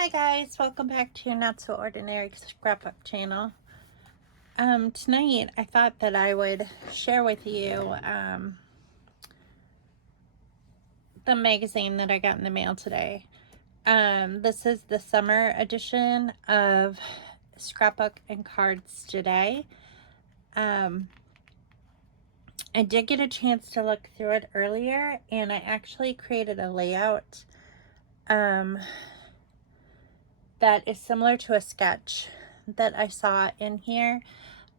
Hi guys, welcome back to your Not So Ordinary Scrapbook channel. Tonight I thought that I would share with you the magazine that I got in the mail today. This is the summer edition of Scrapbook and Cards Today. I did get a chance to look through it earlier, and I actually created a layout that is similar to a sketch that I saw in here.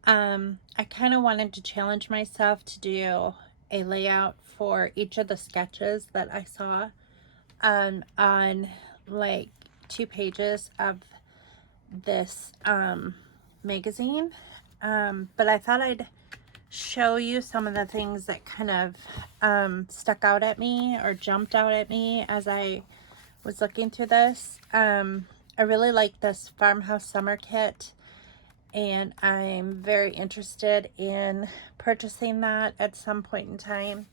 I kind of wanted to challenge myself to do a layout for each of the sketches that I saw on like 2 pages of this magazine. But I thought I'd show you some of the things that kind of stuck out at me or jumped out at me as I was looking through this. I really like this farmhouse summer kit, and I'm very interested in purchasing that at some point in time.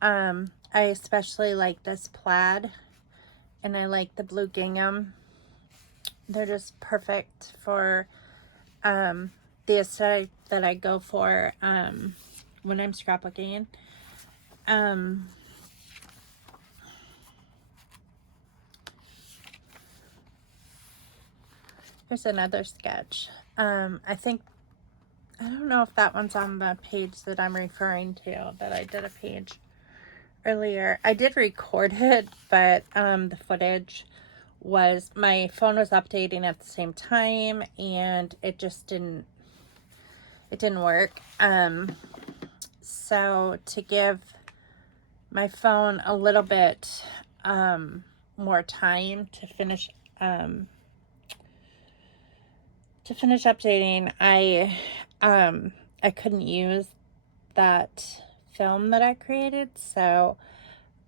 I especially like this plaid, and I like the blue gingham. They're just perfect for the aesthetic that I go for when I'm scrapbooking. Here's another sketch. I don't know if that one's on the page that I'm referring to, that I did a page earlier. I did record it, but the footage was, my phone was updating at the same time, and it just didn't work. So to give my phone a little bit more time to finish updating, I couldn't use that film that I created, so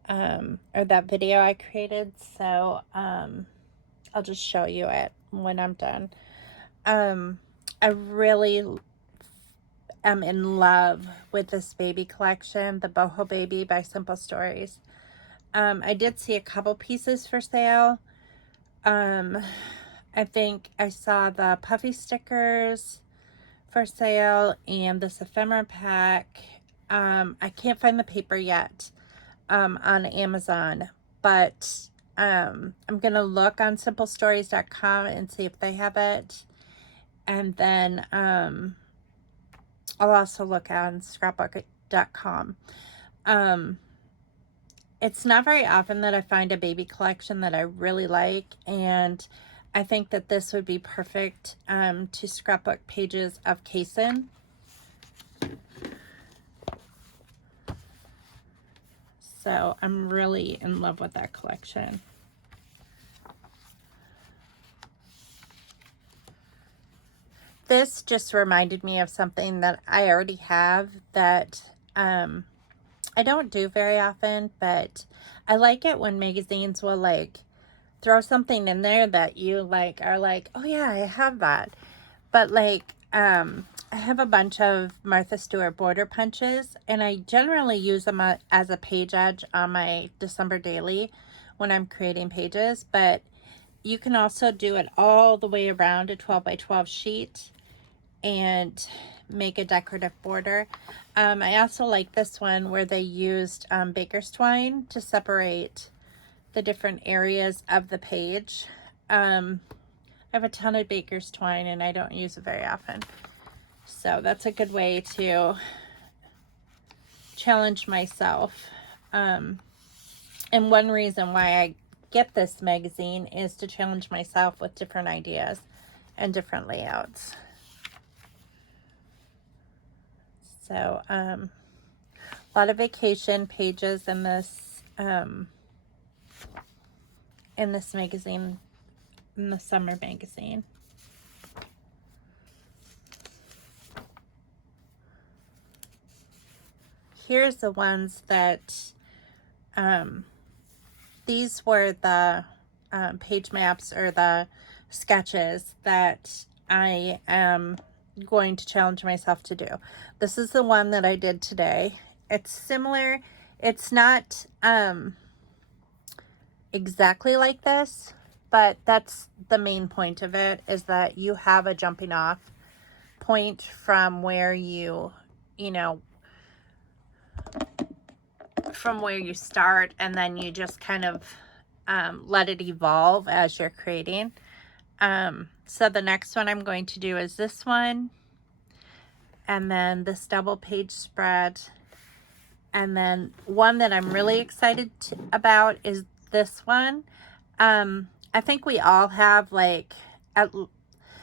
or that video I created, so I'll just show you it when I'm done. I really am in love with this baby collection, the Boho Baby by Simple Stories. I did see a couple pieces for sale. I think I saw the puffy stickers for sale and this ephemera pack. I can't find the paper yet on Amazon, but I'm gonna look on simplestories.com and see if they have it, and then I'll also look on scrapbook.com. It's not very often that I find a baby collection that I really like, and I think that this would be perfect to scrapbook pages of Kaysen. So I'm really in love with that collection. This just reminded me of something that I already have that I don't do very often, but I like it when magazines will like throw something in there that you like are like, oh yeah, I have that. But like I have a bunch of Martha Stewart border punches, and I generally use them as a page edge on my December daily when I'm creating pages, but you can also do it all the way around a 12 by 12 sheet and make a decorative border. I also like this one where they used baker's twine to separate the different areas of the page. I have a ton of baker's twine and I don't use it very often. So that's a good way to challenge myself. And one reason why I get this magazine is to challenge myself with different ideas and different layouts. So a lot of vacation pages in this magazine, in the summer magazine. Here's the ones that these were the page maps or the sketches that I am going to challenge myself to do. This is the one that I did today. It's similar. It's not exactly like this, but that's the main point of it, is that you have a jumping off point from where you know, from where you start, and then you just kind of let it evolve as you're creating. So the next one I'm going to do is this one, and then this double page spread, and then one that I'm really excited about is this one. I think we all have like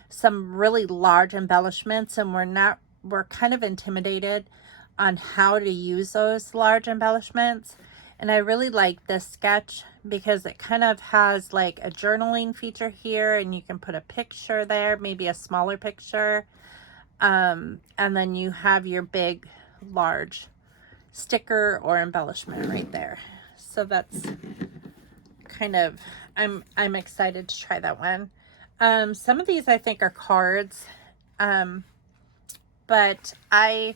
some really large embellishments, and we're kind of intimidated on how to use those large embellishments. And I really like this sketch because it kind of has like a journaling feature here, and you can put a picture there, maybe a smaller picture. And then you have your big, large sticker or embellishment right there. So that's kind of, I'm excited to try that one. Some of these I think are cards, but I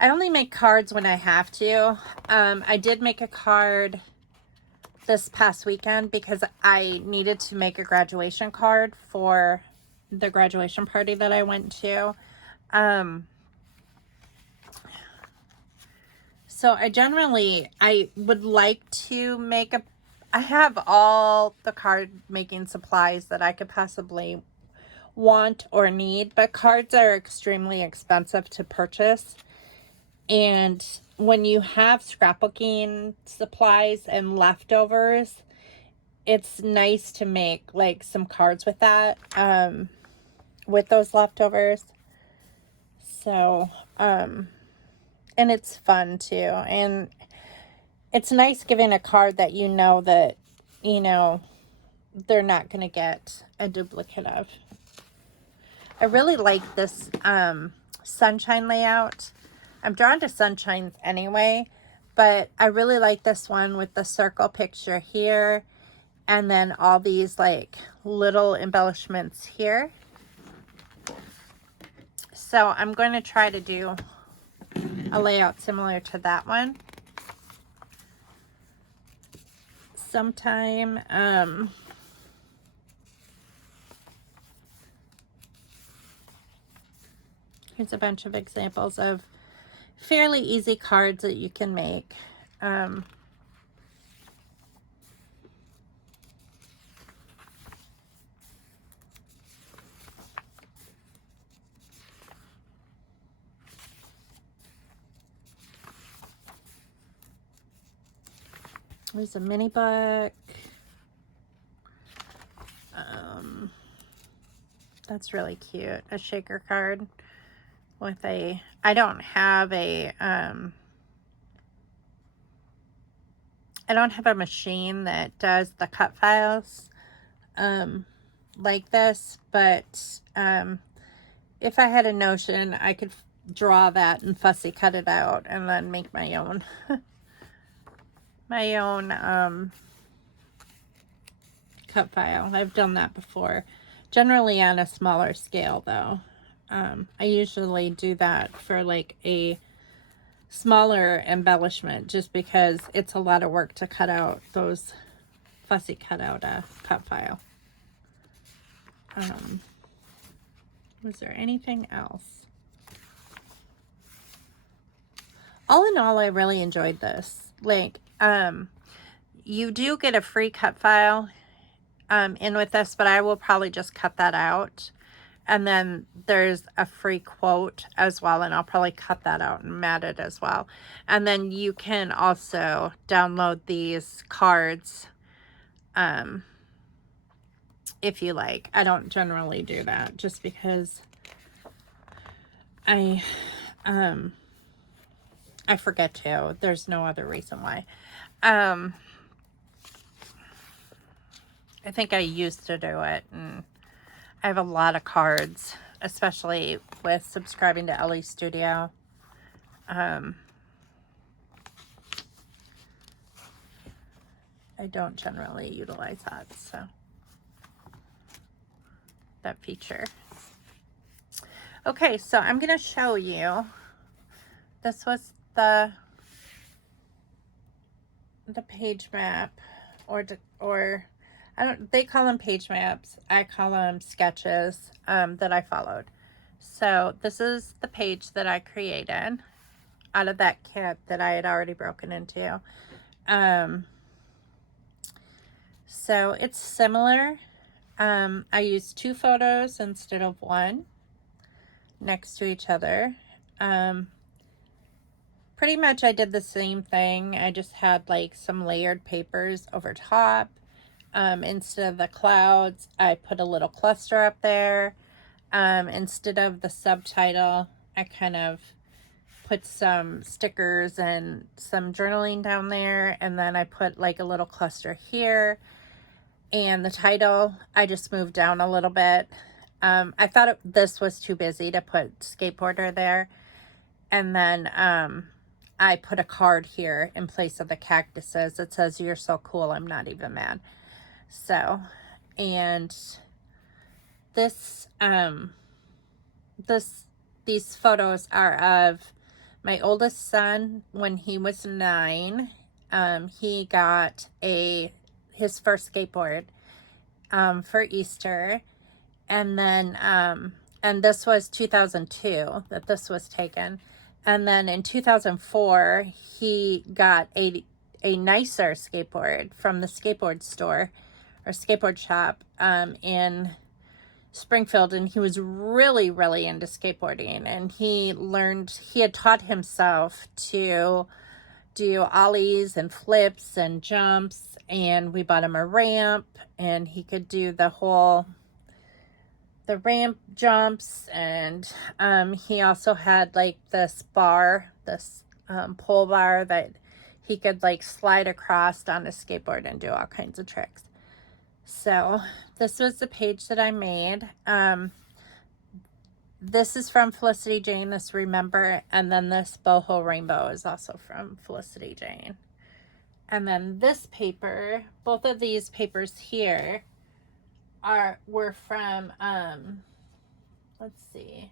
only make cards when I have to. I did make a card this past weekend because I needed to make a graduation card for the graduation party that I went to. So I would like to make I have all the card making supplies that I could possibly want or need, but cards are extremely expensive to purchase. And when you have scrapbooking supplies and leftovers, it's nice to make like some cards with that, with those leftovers. So, and it's fun too. And it's nice giving a card that that, they're not going to get a duplicate of. I really like this sunshine layout. I'm drawn to sunshines anyway, but I really like this one with the circle picture here, and then all these like little embellishments here. So I'm going to try to do a layout similar to that one sometime. Here's a bunch of examples of fairly easy cards that you can make. There's a mini book. That's really cute. A shaker card with I don't have a machine that does the cut files like this, but if I had a Notion, I could draw that and fussy cut it out and then make my own cut file. I've done that before, generally on a smaller scale though. I usually do that for like a smaller embellishment just because it's a lot of work to cut out those, fussy cut out a cut file. Was there anything else? All in all, I really enjoyed this. Like, you do get a free cut file in with this, but I will probably just cut that out. And then there's a free quote as well, and I'll probably cut that out and mat it as well. And then you can also download these cards if you like. I don't generally do that just because I forget to. There's no other reason why. I think I used to do it, and I have a lot of cards, especially with subscribing to Ellie Studio. I don't generally utilize that, so that feature. Okay, so I'm going to show you. This was the page map, or they call them page maps. I call them sketches that I followed. So this is the page that I created out of that kit that I had already broken into. So it's similar. I used 2 photos instead of 1 next to each other. Pretty much I did the same thing. I just had like some layered papers over top. Instead of the clouds, I put a little cluster up there. Instead of the subtitle, I kind of put some stickers and some journaling down there. And then I put like a little cluster here. And the title, I just moved down a little bit. I thought this was too busy to put skateboarder there. And then I put a card here in place of the cactuses. It says, "You're so cool, I'm not even mad." So, and this, these photos are of my oldest son when he was 9. He got his first skateboard for Easter. And then, and this was 2002 that this was taken. And then in 2004, he got a nicer skateboard from the skateboard store or skateboard shop in Springfield. And he was really, really into skateboarding. And he had taught himself to do ollies and flips and jumps. And we bought him a ramp, and he could do the ramp jumps, and he also had like this pole bar that he could like slide across on a skateboard and do all kinds of tricks. So this was the page that I made. This is from Felicity Jane, this Remember, and then this Boho Rainbow is also from Felicity Jane. And then this paper, both of these papers here were from let's see,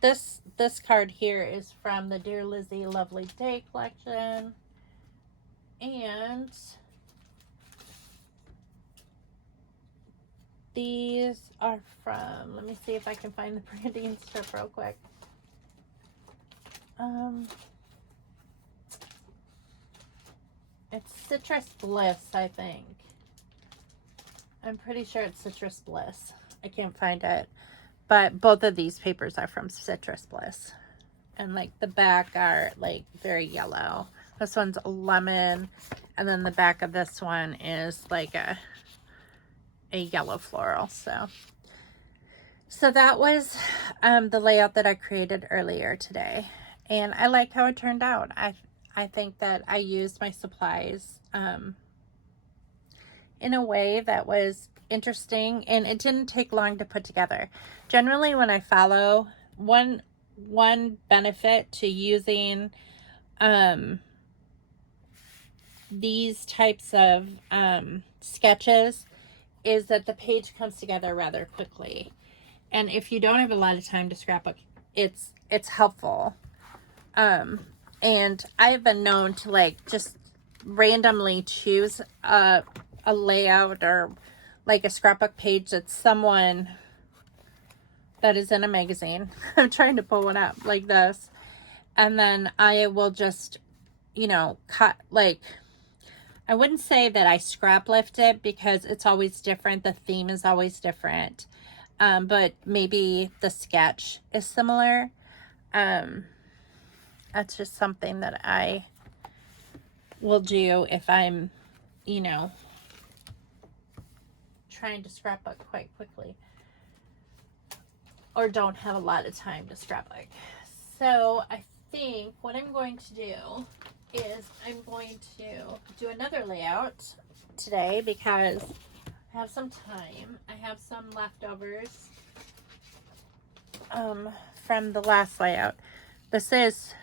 this card here is from the Dear Lizzie Lovely Day collection, and these are from, let me see if I can find the branding strip real quick. It's Citrus Bliss, I think. I'm pretty sure it's Citrus Bliss. I can't find it. But both of these papers are from Citrus Bliss. And like the back are like very yellow. This one's a lemon. And then the back of this one is like a yellow floral. So that was the layout that I created earlier today. And I like how it turned out. I think that I used my supplies in a way that was interesting, and it didn't take long to put together. Generally, when I follow, one benefit to using these types of sketches is that the page comes together rather quickly. And if you don't have a lot of time to scrapbook, it's helpful. And I've been known to like just randomly choose a layout or like a scrapbook page that's someone that is in a magazine. I'm trying to pull one up like this. And then I will just, cut, like, I wouldn't say that I scrap lift it because it's always different. The theme is always different. But maybe the sketch is similar. That's just something that I will do if I'm, trying to scrapbook quite quickly or don't have a lot of time to scrapbook. So I think what I'm going to do is I'm going to do another layout today because I have some time. I have some leftovers from the last layout. This is,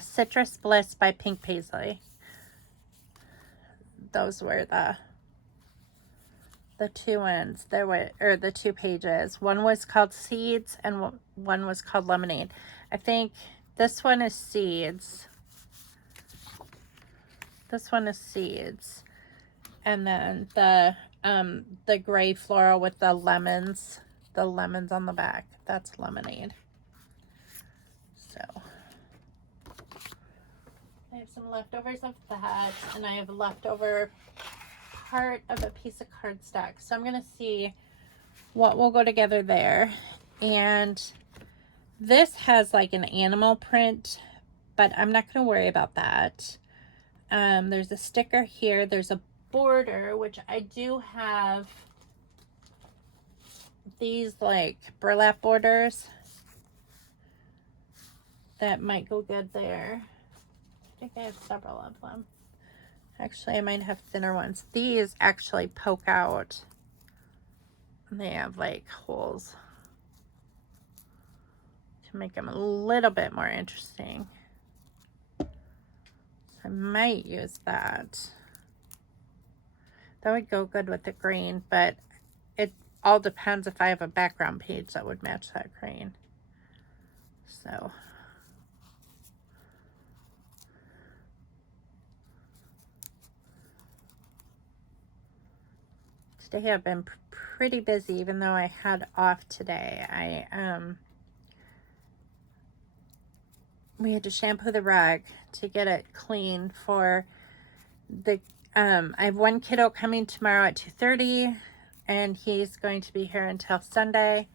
Citrus Bliss by Pink Paisley. Those were the two ends. There were, or the 2 pages. One was called Seeds and one was called Lemonade. I think this one is Seeds. This one is Seeds. And then the gray floral with the lemons on the back. That's lemonade. So I have some leftovers of that, and I have a leftover part of a piece of cardstock. So I'm gonna see what will go together there. And this has like an animal print, but I'm not gonna worry about that. There's a sticker here. There's a border, which I do have these like burlap borders that might go good there. I think I have several of them. Actually, I might have thinner ones. These actually poke out. And they have like holes to make them a little bit more interesting. So I might use that. That would go good with the green, but it all depends if I have a background page that would match that green. So today I've been pretty busy, even though I had off today. We had to shampoo the rug to get it clean for the I have one kiddo coming tomorrow at 2:30, and he's going to be here until Sunday.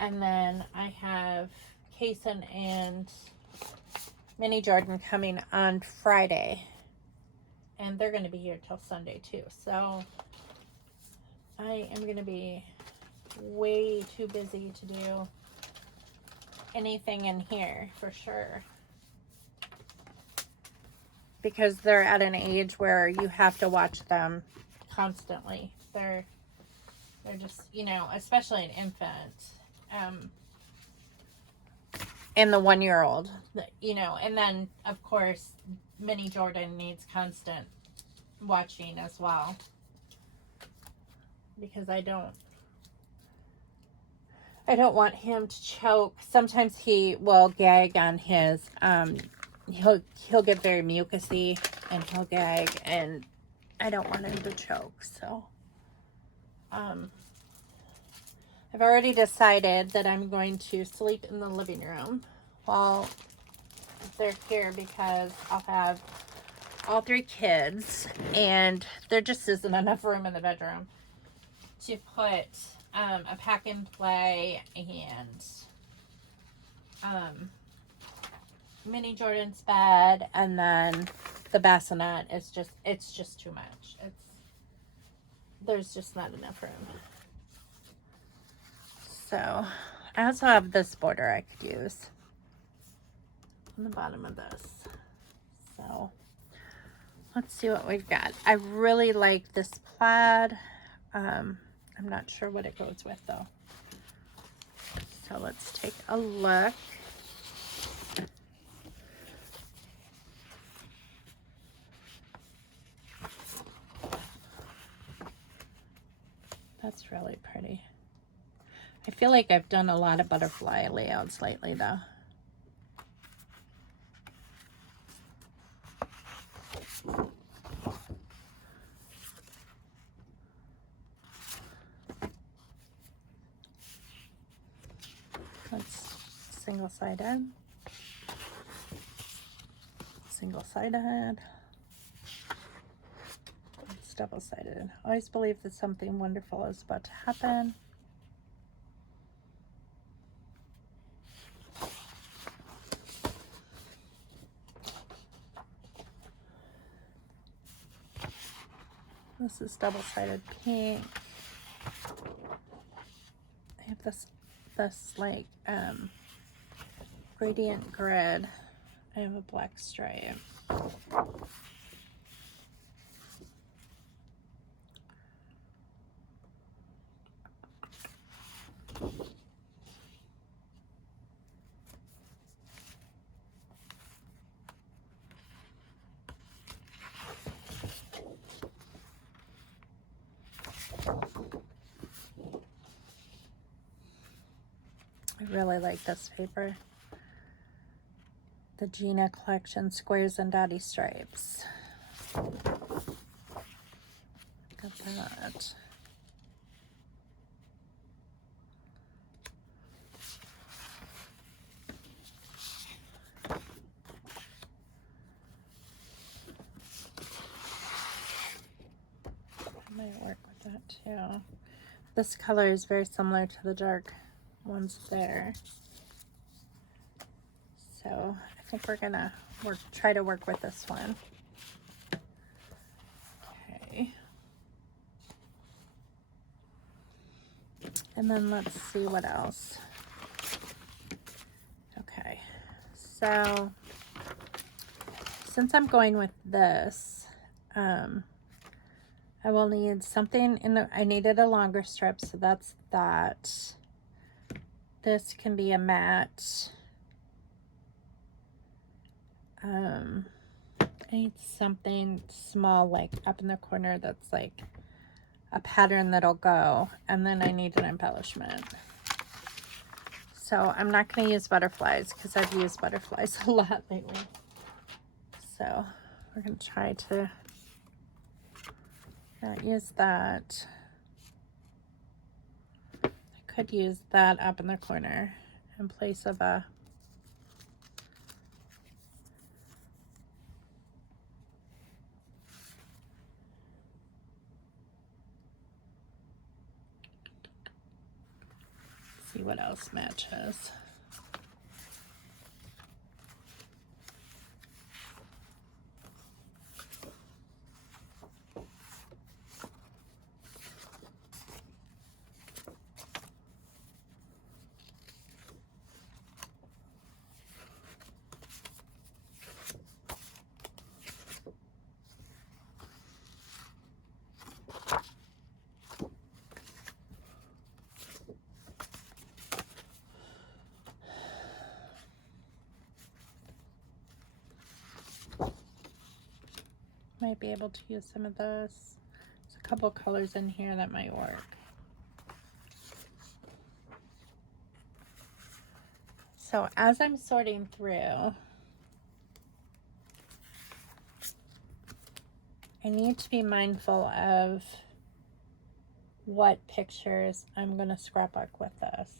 And then I have Kason and Minnie Jordan coming on Friday, and they're going to be here till Sunday too. So I am going to be way too busy to do anything in here for sure, because they're at an age where you have to watch them constantly. They're just, you know, especially an infant, and the 1-year-old, you know, and then of course Minnie Jordan needs constant watching as well, because I don't want him to choke. Sometimes he will gag on his he'll get very mucusy and he'll gag, and I don't want him to choke. So I've already decided that I'm going to sleep in the living room while they're here, because I'll have all 3 kids and there just isn't enough room in the bedroom to put a pack and play and Minnie Jordan's bed, and then the bassinet is just, it's just too much. There's just not enough room. So I also have this border I could use on the bottom of this. So let's see what we've got. I really like this plaid. I'm not sure what it goes with though. So let's take a look. That's really pretty. I feel like I've done a lot of butterfly layouts lately though. That's single-sided, single-sided, it's double-sided. Always believe that something wonderful is about to happen. This is double-sided pink. I have this like gradient grid. I have a black stripe. I really like this paper. The Gina Collection Squares and Dotty Stripes. that. Might work with that too. This color is very similar to the dark ones there. So I think we're gonna try to work with this one. Okay. And then let's see what else. Okay. So since I'm going with this, I will need something I needed a longer strip, so that's that. This can be a matte. I need something small, like up in the corner, that's like a pattern that'll go, and then I need an embellishment. So I'm not going to use butterflies because I've used butterflies a lot lately. So we're going to try to not use that. I could use that up in the corner in place of a see what else matches. Might be able to use some of this. There's a couple colors in here that might work. So as I'm sorting through, I need to be mindful of what pictures I'm going to scrapbook with this.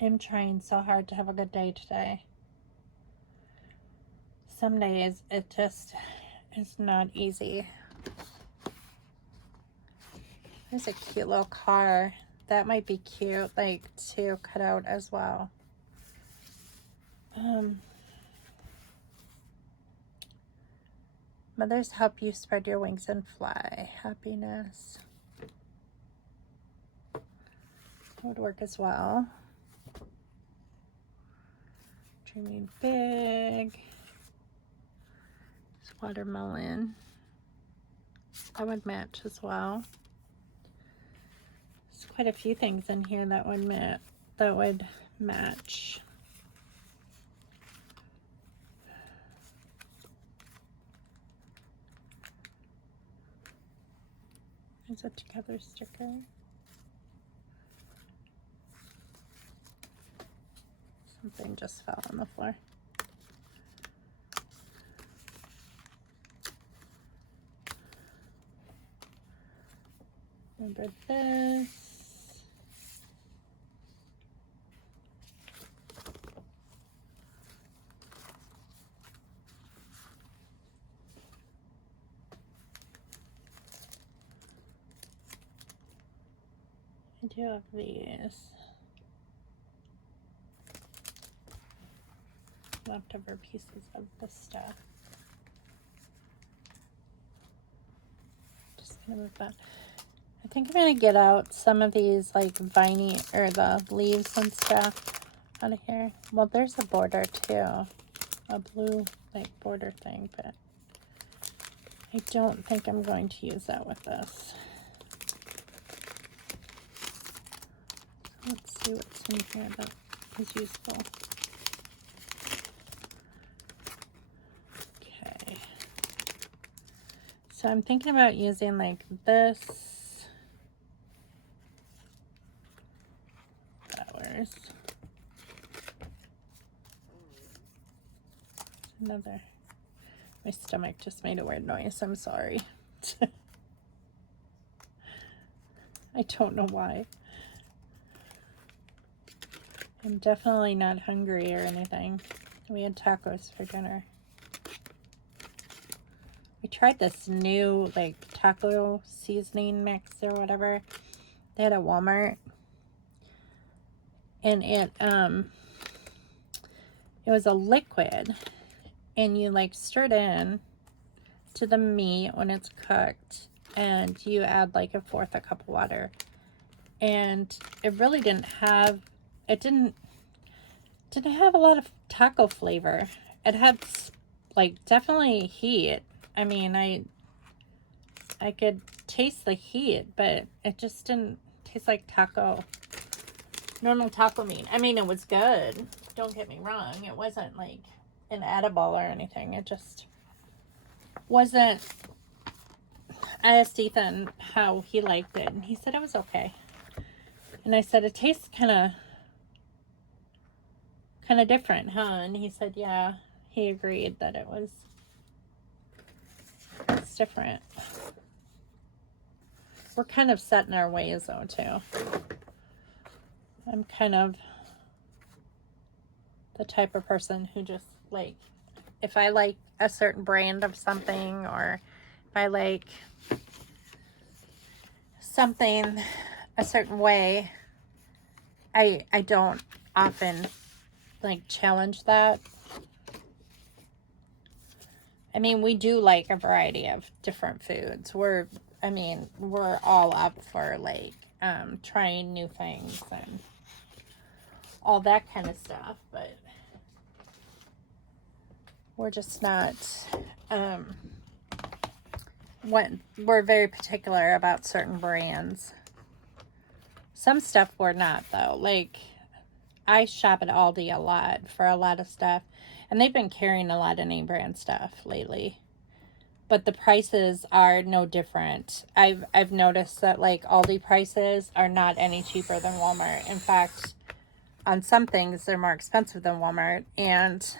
I'm trying so hard to have a good day today. Some days it just is not easy. There's a cute little car. That might be cute, like, to cut out as well. Mothers help you spread your wings and fly. Happiness would work as well. Dreaming big. It's watermelon. That would match as well. There's quite a few things in here that would match. Is a together sticker. Something just fell on the floor. Remember this. I do have these leftover pieces of the stuff. Just gonna move that. I think I'm gonna get out some of these like viney or the leaves and stuff out of here. Well, there's a border too, a blue like border thing, but I don't think I'm going to use that with this. Let's see what's in here that is useful. So I'm thinking about using like this. Flowers. Another. My stomach just made a weird noise. I'm sorry. I don't know why. I'm definitely not hungry or anything. We had tacos for dinner. We tried this new like taco seasoning mix or whatever they had at Walmart, and it was a liquid, and you like stir it in to the meat when it's cooked, and you add like a fourth a cup of water, and it really didn't have a lot of taco flavor. It had like definitely heat. I mean, I could taste the heat, but it just didn't taste like normal taco meat. I mean, it was good. Don't get me wrong. It wasn't like an edible or anything. It just wasn't. I asked Ethan how he liked it, and he said it was okay. And I said, it tastes kind of different, huh? And he said, yeah, he agreed that it's different. We're kind of set in our ways, though, too. I'm kind of the type of person who just, like, if I like a certain brand of something, or if I like something a certain way, I don't often, like, challenge that. I mean, we do like a variety of different foods. We're all up for, like, trying new things and all that kind of stuff, but we're just not, we're very particular about certain brands. Some stuff we're not, though. Like, I shop at Aldi a lot for a lot of stuff, and they've been carrying a lot of name brand stuff lately. But the prices are no different. I've noticed that, like, Aldi prices are not any cheaper than Walmart. In fact, on some things they're more expensive than Walmart, and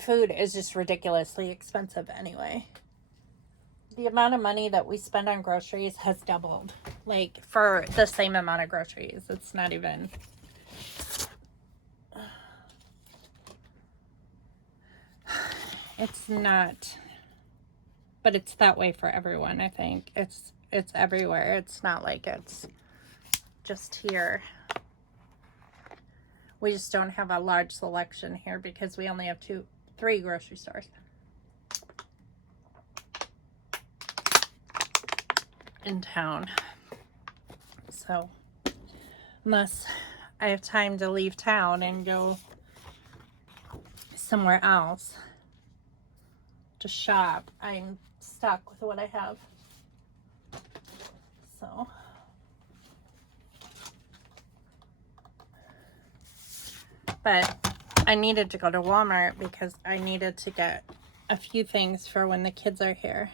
food is just ridiculously expensive anyway. The amount of money that we spend on groceries has doubled, like, for the same amount of groceries. It's not even, it's not, but it's that way for everyone. I think it's everywhere. It's not like it's just here. We just don't have a large selection here because we only have 3 grocery stores in town. So unless I have time to leave town and go somewhere else to shop, I'm stuck with what I have. So but I needed to go to Walmart because I needed to get a few things for when the kids are here.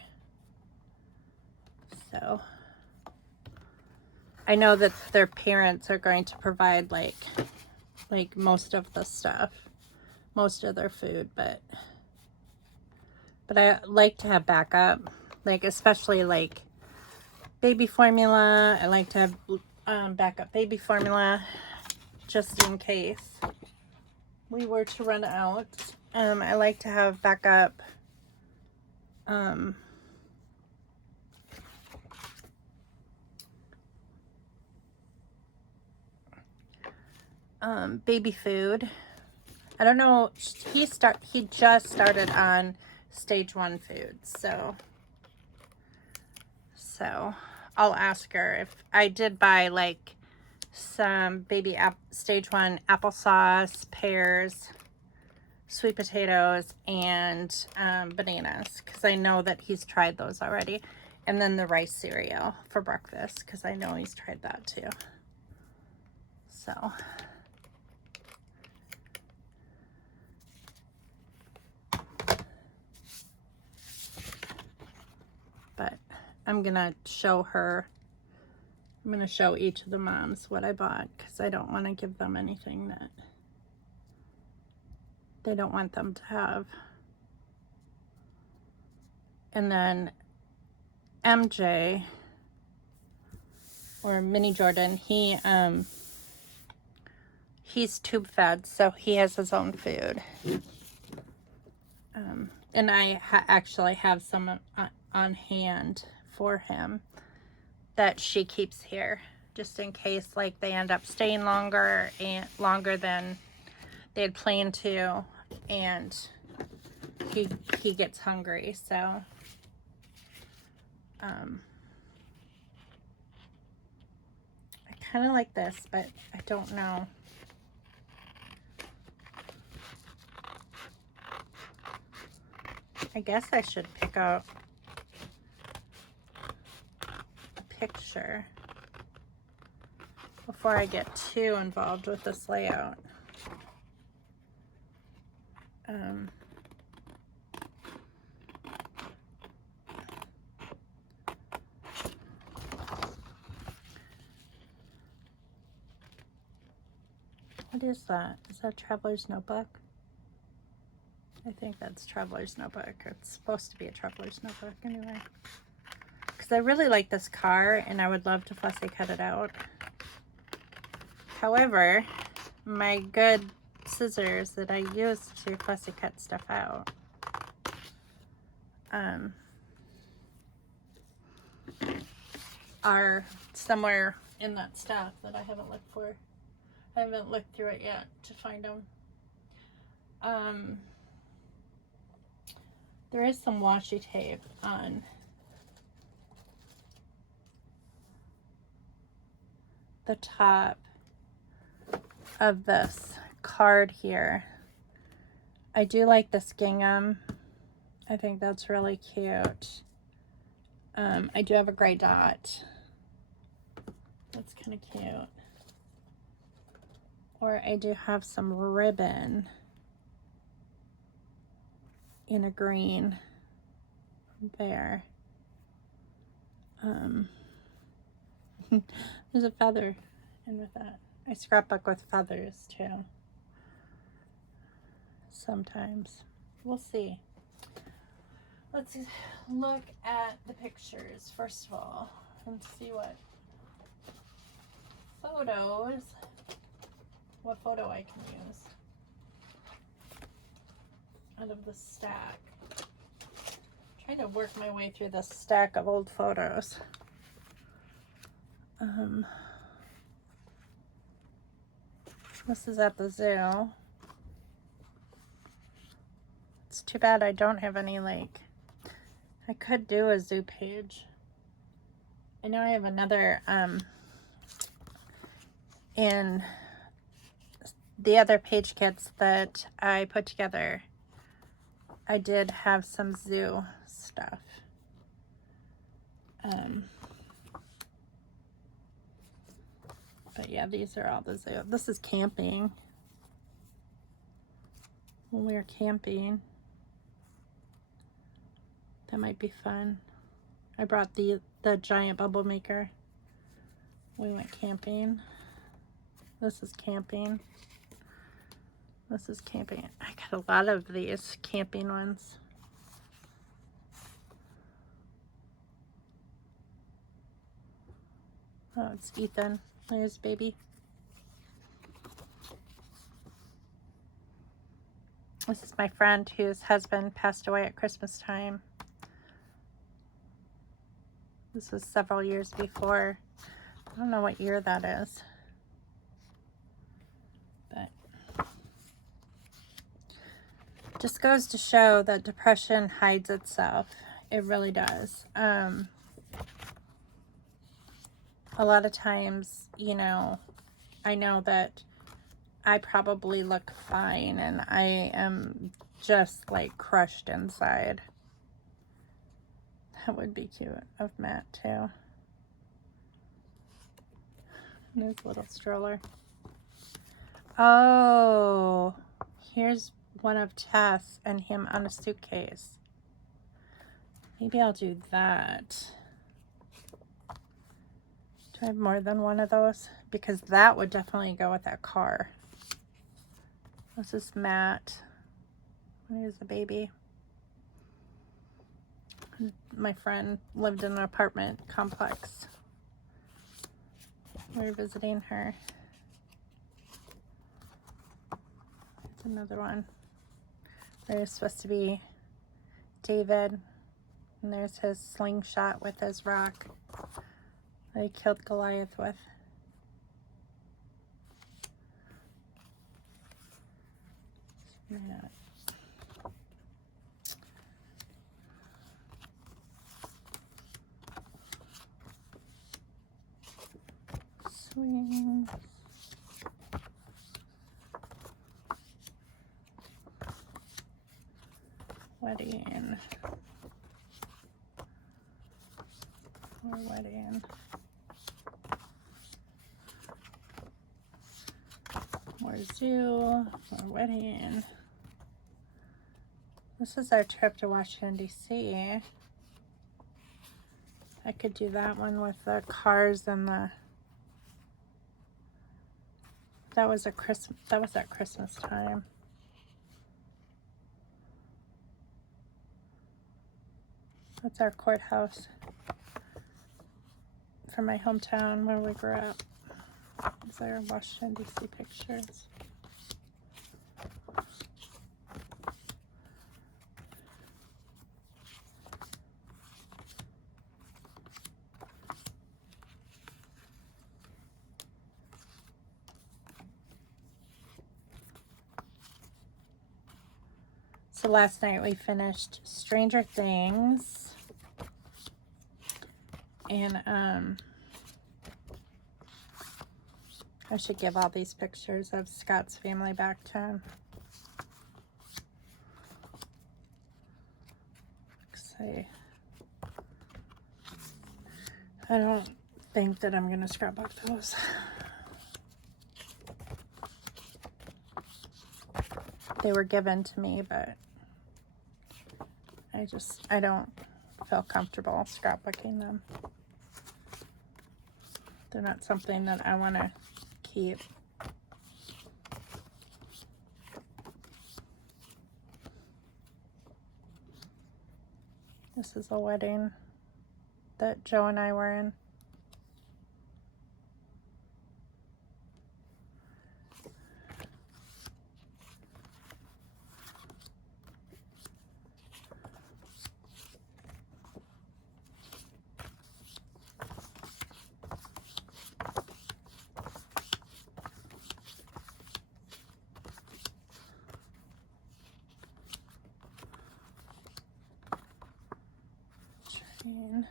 So I know that their parents are going to provide like most of the stuff, most of their food, but I like to have backup, like especially like baby formula. I like to have backup baby formula just in case we were to run out. I like to have backup baby food. I don't know, he just started on stage 1 foods, so I'll ask her. If I did buy like some baby stage 1 applesauce, pears, sweet potatoes, and bananas, because I know that he's tried those already, and then the rice cereal for breakfast, because I know he's tried that too. So I'm gonna show her. I'm gonna show each of the moms what I bought, because I don't want to give them anything that they don't want them to have. And then MJ, or Mini Jordan, he's tube fed, so he has his own food. And I actually have some on hand for him that she keeps here, just in case like they end up staying longer than they had planned to, and he gets hungry. So I kind of like this, but I don't know. I guess I should pick out a picture before I get too involved with this layout. What is that? Is that Traveler's Notebook? I think that's Traveler's Notebook. It's supposed to be a Traveler's Notebook anyway. Because I really like this car and I would love to fussy cut it out. However, my good scissors that I use to fussy cut stuff out are somewhere in that stack that I haven't looked for. I haven't looked through it yet to find them. There is some washi tape on the top of this card here. I do like this gingham. I think that's really cute. I do have a gray dot. That's kind of cute. Or I do have some ribbon in a green there. There's a feather in with that. I scrapbook with feathers too. Sometimes. We'll see. Let's look at the pictures first of all and see what photo I can use out of the stack. I'm trying to work my way through this stack of old photos. This is at the zoo. It's too bad I don't have any, like, I could do a zoo page. I know I have another, in the other page kits that I put together, I did have some zoo stuff. But yeah, these are all the zoo. This is camping. When we were camping. That might be fun. I brought the giant bubble maker. We went camping. This is camping. This is camping. I got a lot of these camping ones. Oh, it's Ethan. There's baby. This is my friend whose husband passed away at Christmas time. This was several years before. I don't know what year that is. But just goes to show that depression hides itself. It really does. A lot of times, you know, I know that I probably look fine and I am just like crushed inside. That would be cute of Matt too. And his little stroller. Oh, here's one of Tess and him on a suitcase. Maybe I'll do that. Do I have more than one of those? Because that would definitely go with that car. This is Matt when he was a baby. My friend lived in an apartment complex. We were visiting her. It's another one. There's supposed to be David, and there's his slingshot with his rock that he killed Goliath with. Yeah. Swings. Wedding. More wedding. More zoo. More wedding. This is our trip to Washington, D.C. I could do that one with the cars and the... That was at Christmas time. That's our courthouse from my hometown where we grew up. These are Washington, D.C. pictures. So last night we finished Stranger Things, and I should give all these pictures of Scott's family back to him. I don't think that I'm gonna scrapbook those. They were given to me, but I don't feel comfortable scrapbooking them. They're not something that I want to keep. This is a wedding that Joe and I were in. Train.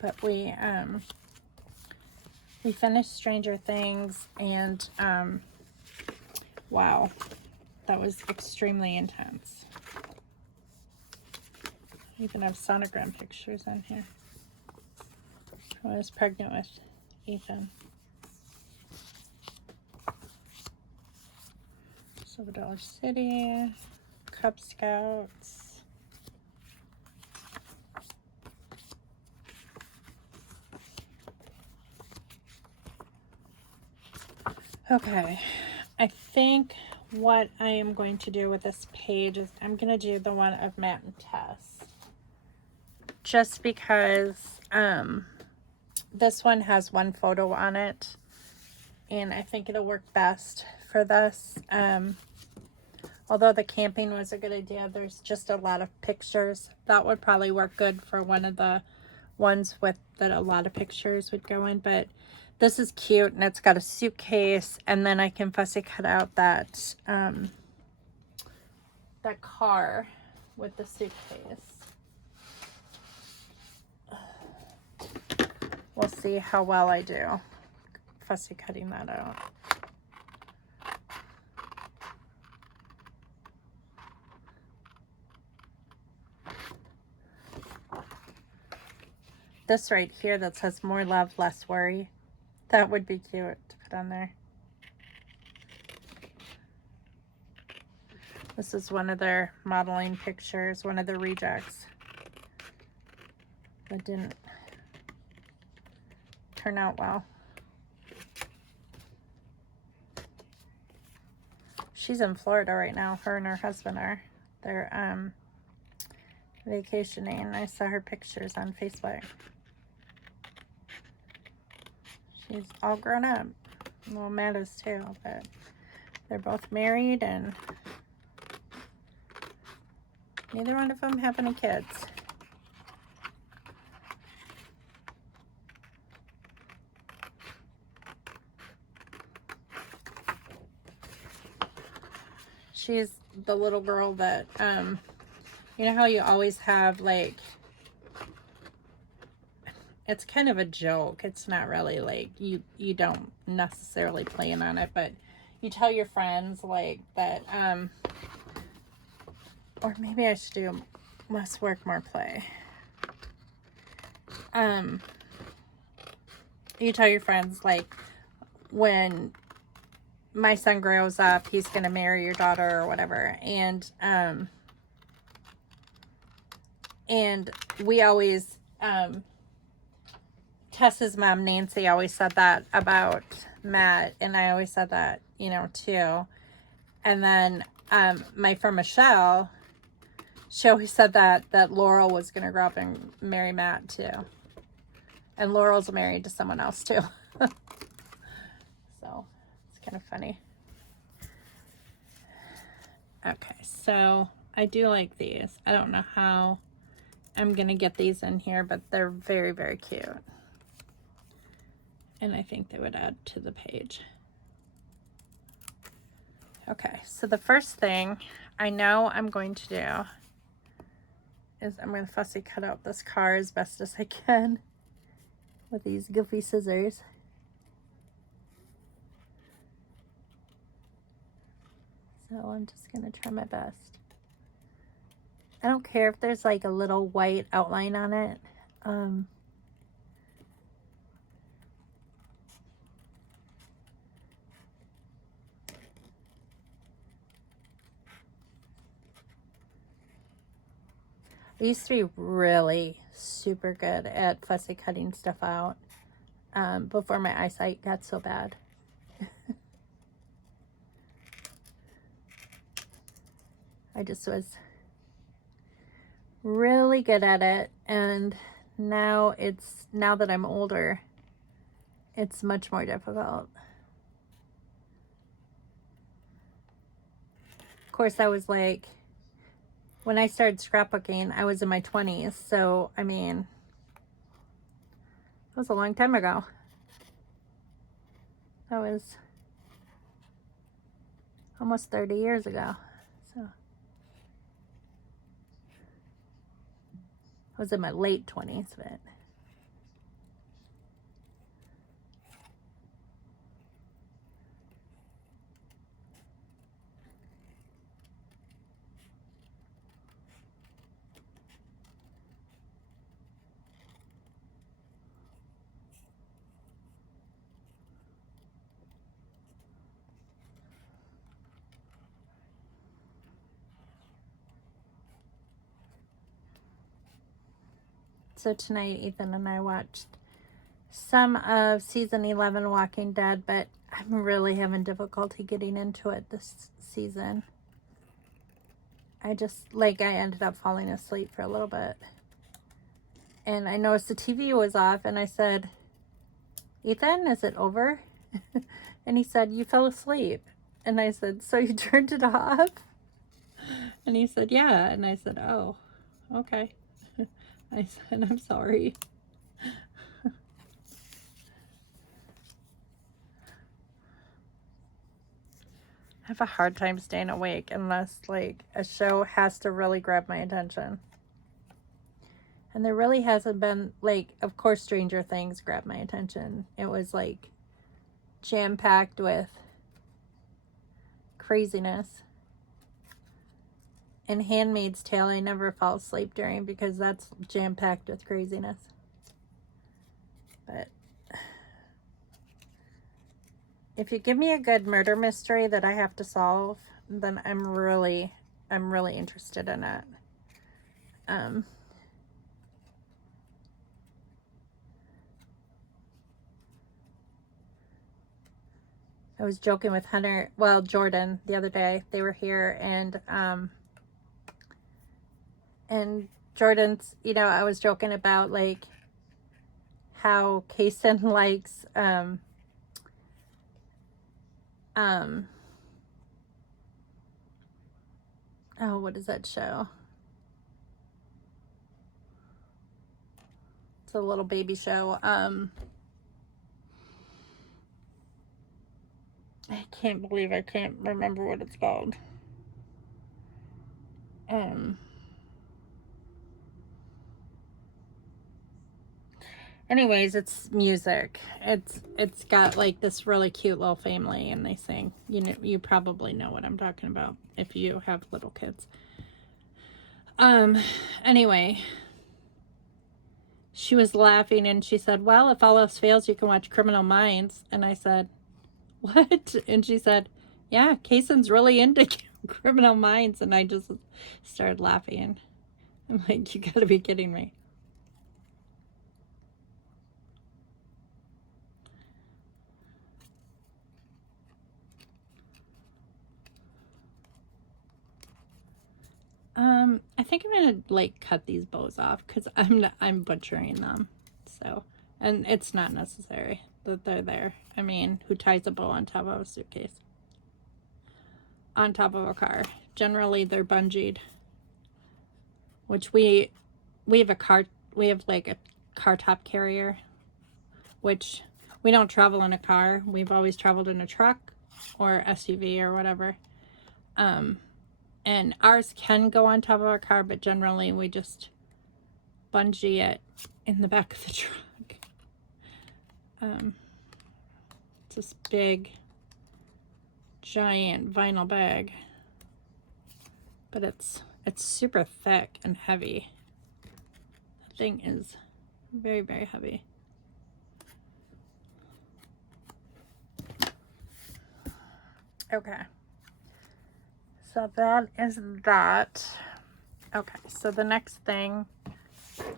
But we finished Stranger Things, and wow, that was extremely intense. I even have sonogram pictures on here. I was pregnant with Ethan. Silver Dollar City, Cub Scouts. Okay, I think what I am going to do with this page is I'm going to do the one of Matt and Tess. Just because this one has one photo on it, and I think it'll work best for this. Although the camping was a good idea, there's just a lot of pictures. That would probably work good for one of the ones with that a lot of pictures would go in, but this is cute, and it's got a suitcase, and then I can fussy cut out that that car with the suitcase. see how well I do fussy cutting that out. This right here that says more love, less worry. That would be cute to put on there. This is one of their modeling pictures, one of the rejects. That didn't turn out well. She's in Florida right now. Her and her husband are. They're vacationing. I saw her pictures on Facebook. She's all grown up. Well, Matt is too, but they're both married and neither one of them have any kids. She's the little girl that, you know how you always have, like, it's kind of a joke. It's not really, like, you don't necessarily plan on it, but you tell your friends, like, that, or maybe I should do less work, more play. You tell your friends, like, when my son grows up, he's going to marry your daughter or whatever. And we always, Tessa's mom, Nancy, always said that about Matt. And I always said that, you know, too. And then, my friend Michelle, she always said that Laurel was going to grow up and marry Matt too. And Laurel's married to someone else too. So it's kind of funny. Okay, so I do like these. I don't know how I'm going to get these in here, but they're very, very cute. And I think they would add to the page. Okay, so the first thing I know I'm going to do is I'm going to fussy cut out this car as best as I can with these goofy scissors. So I'm just going to try my best. I don't care if there's like a little white outline on it. I used to be really super good at fussy cutting stuff out before my eyesight got so bad. I just was really good at it, and now that I'm older, it's much more difficult. Of course, I was like, when I started scrapbooking, I was in my 20s, so I mean, that was a long time ago. That was almost 30 years ago. So I was in my late 20s, but so tonight, Ethan and I watched some of season 11 Walking Dead, but I'm really having difficulty getting into it this season. I ended up falling asleep for a little bit. And I noticed the TV was off, and I said, Ethan, is it over? And he said, you fell asleep. And I said, so you turned it off? And he said, yeah. And I said, oh, okay. I said, I'm sorry. I have a hard time staying awake unless like a show has to really grab my attention. And there really hasn't been, like, of course, Stranger Things grabbed my attention. It was, like, jam-packed with craziness. And Handmaid's Tale, I never fall asleep during because that's jam-packed with craziness. But if you give me a good murder mystery that I have to solve, then I'm really interested in it. I was joking with Jordan the other day. They were here, and Jordan's, I was joking about, like, how Kaysen likes, oh, what is that show? It's a little baby show. I can't believe I can't remember what it's called. Anyways, it's music. It's got, like, this really cute little family, and they sing. You probably know what I'm talking about if you have little kids. Anyway, she was laughing, and she said, well, if all else fails, you can watch Criminal Minds. And I said, what? And she said, yeah, Kaysen's really into Criminal Minds. And I just started laughing. I'm like, you gotta be kidding me. I think I'm gonna, like, cut these bows off because I'm butchering them. So, and it's not necessary that they're there. I mean, who ties a bow on top of a suitcase? On top of a car. Generally, they're bungeed. Which we have like a car top carrier, which we don't travel in a car. We've always traveled in a truck or SUV or whatever. And ours can go on top of our car, but generally we just bungee it in the back of the truck. It's this big, giant vinyl bag, but it's super thick and heavy. The thing is very, very heavy. Okay. So that is that. Okay, so the next thing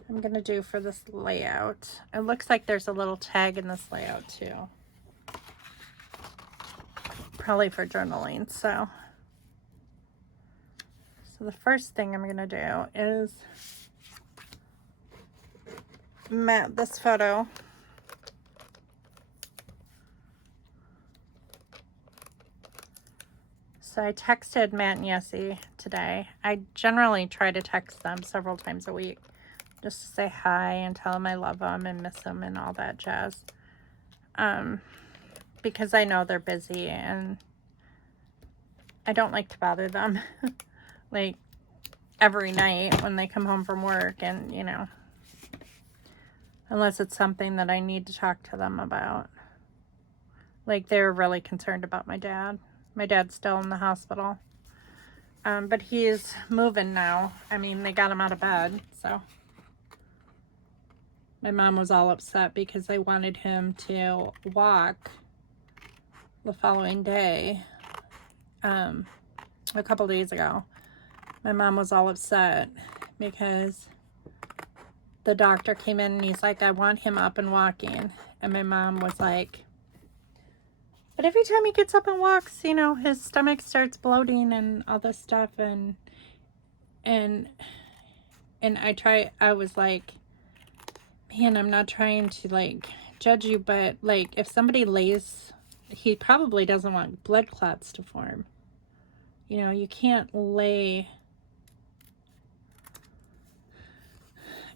I'm going to do for this layout, it looks like there's a little tag in this layout too. Probably for journaling. So the first thing I'm going to do is mat this photo. So I texted Matt and Yessie today. I generally try to text them several times a week just to say hi and tell them I love them and miss them and all that jazz. Because I know they're busy and I don't like to bother them like every night when they come home from work, and unless it's something that I need to talk to them about. Like, they're really concerned about my dad. My dad's still in the hospital. But he's moving now. I mean, they got him out of bed, so. My mom was all upset because I wanted him to walk the following day. A couple days ago. My mom was all upset because the doctor came in and he's like, I want him up and walking. And my mom was like, but every time he gets up and walks, his stomach starts bloating and all this stuff. And I was like, man, I'm not trying to, like, judge you, but, like, if somebody lays, he probably doesn't want blood clots to form. You can't lay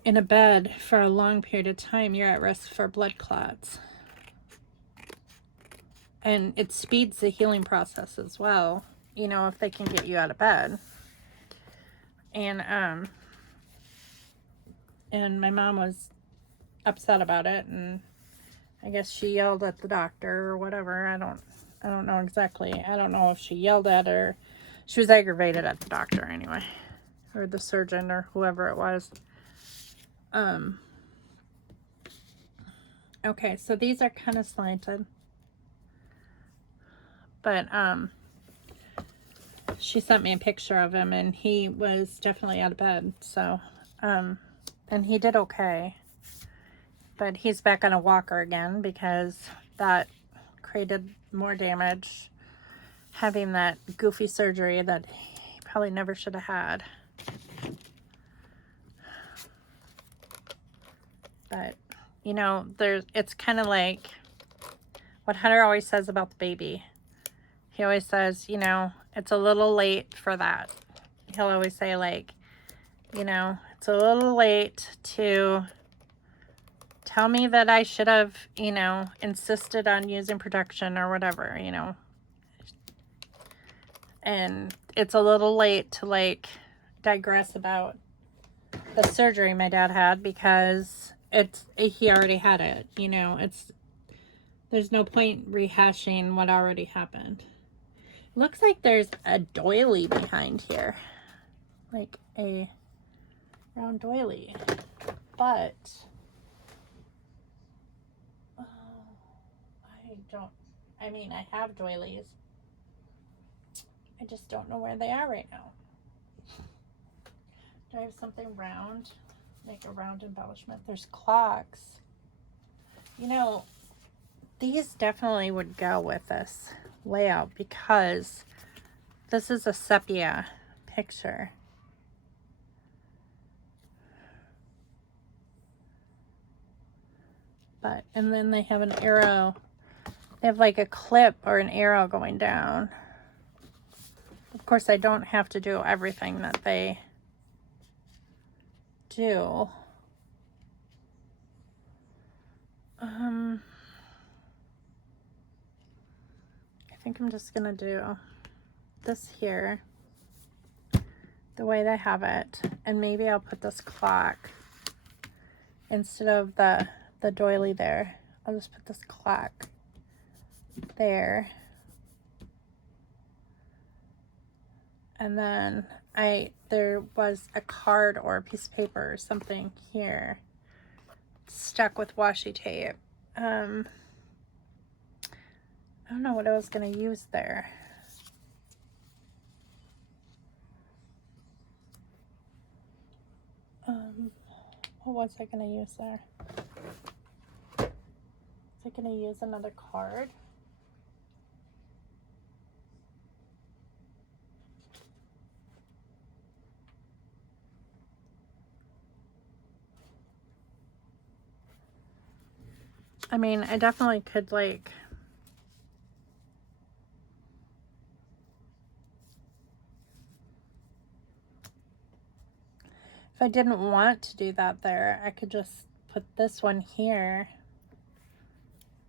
in a bed for a long period of time. You're at risk for blood clots. And it speeds the healing process as well, if they can get you out of bed. And and my mom was upset about it, and I guess she yelled at the doctor or whatever. I don't know exactly. I don't know if she yelled at her. She was aggravated at the doctor anyway, or the surgeon or whoever it was. Okay, so these are kind of slanted, but she sent me a picture of him, and he was definitely out of bed. So, and he did okay, but he's back on a walker again because that created more damage, having that goofy surgery that he probably never should have had. But, you know, it's kind of like what Hunter always says about the baby. He always says, you know, it's a little late for that. He'll always say, like, you know, it's a little late to tell me that I should have, you know, insisted on using protection or whatever, you know. And it's a little late to, like, digress about the surgery my dad had, because he already had it, you know. There's no point rehashing what already happened. Looks like there's a doily behind here, like a round doily, but I mean, I have doilies. I just don't know where they are right now. Do I have something round? Make a round embellishment. There's clocks. You know, these definitely would go with this layout because this is a sepia picture. But, and then they have an arrow. They have like a clip or an arrow going down. Of course, I don't have to do everything that they do. I think I'm just gonna do this here the way they have it, and maybe I'll put this clock instead of the doily there. I'll just put this clock there, and then there was a card or a piece of paper or something here stuck with washi tape. I don't know what I was going to use there. What was I going to use there? Was I going to use another card? I mean, I definitely could, like, if I didn't want to do that there, I could just put this one here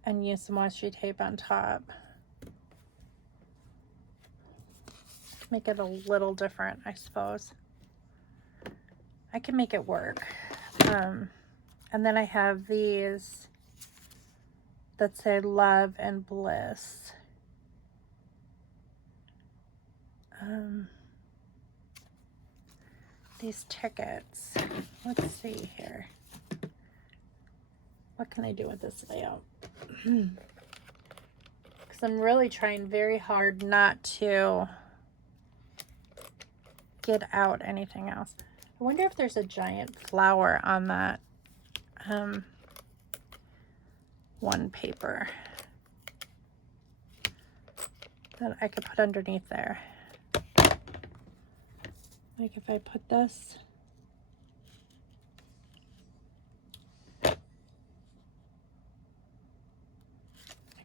and use some washi tape on top. Make it a little different, I suppose. I can make it work. And then I have these that say love and bliss. These tickets. Let's see here. What can I do with this layout? Because I'm really trying very hard not to get out anything else. I wonder if there's a giant flower on that one paper that I could put underneath there. Like if I put this, I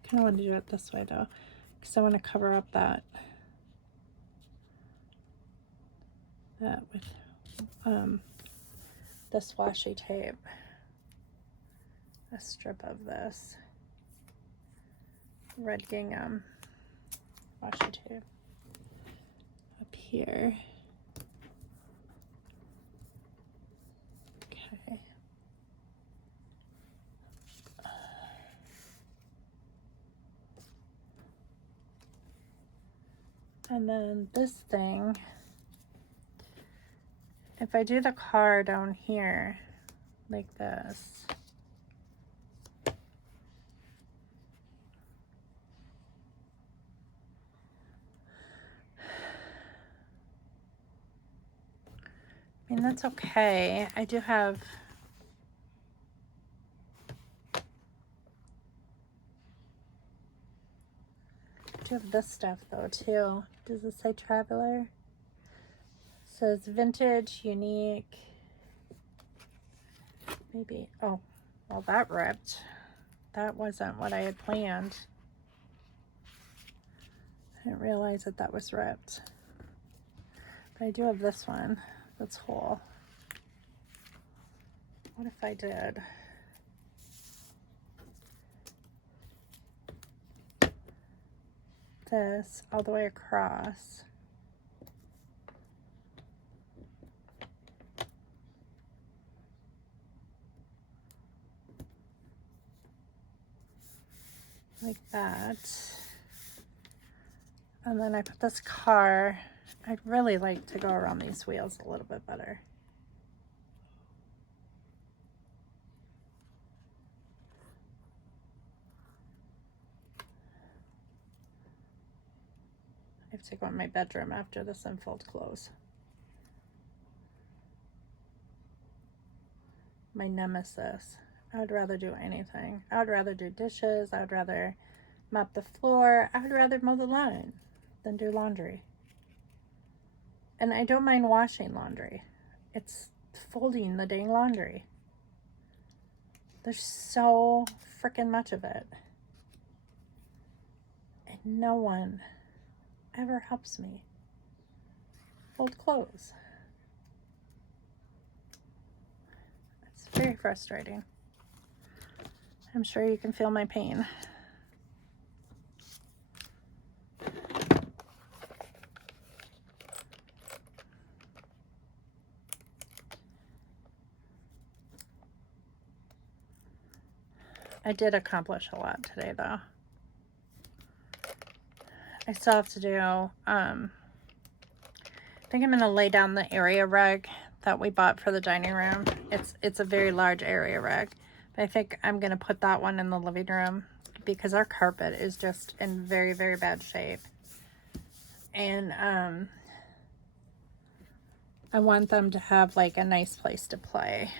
kind of want to do it this way though, because I want to cover up that with this washi tape, a strip of this red gingham washi tape up here. Okay. And then this thing, if I do the car down here like this, I mean, that's okay. I do have this stuff though too. Does it say Traveler? It says vintage, unique. Maybe, oh, well that ripped. That wasn't what I had planned. I didn't realize that was ripped. But I do have this one that's whole. What if I did this all the way across? Like that. And then I put this car. I'd really like to go around these wheels a little bit better. I have to go in my bedroom after this and fold clothes. My nemesis. I would rather do anything. I would rather do dishes. I would rather mop the floor. I would rather mow the lawn than do laundry. And I don't mind washing laundry. It's folding the dang laundry. There's so freaking much of it. And no one ever helps me fold clothes. It's very frustrating. I'm sure you can feel my pain. I did accomplish a lot today though. I still have to do, I think I'm gonna lay down the area rug that we bought for the dining room. It's a very large area rug. But I think I'm gonna put that one in the living room because our carpet is just in very, very bad shape. And I want them to have like a nice place to play.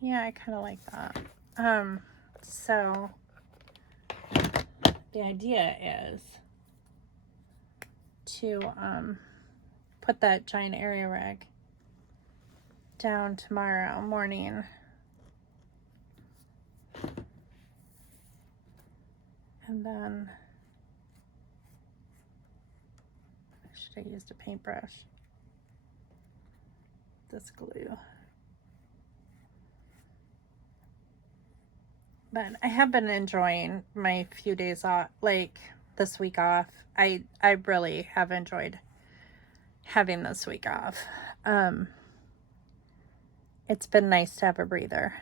Yeah, I kind of like that. So the idea is to put that giant area rug down tomorrow morning. And then I should have used a paintbrush. This glue. But I have been enjoying my few days off, like this week off. I really have enjoyed having this week off. It's been nice to have a breather.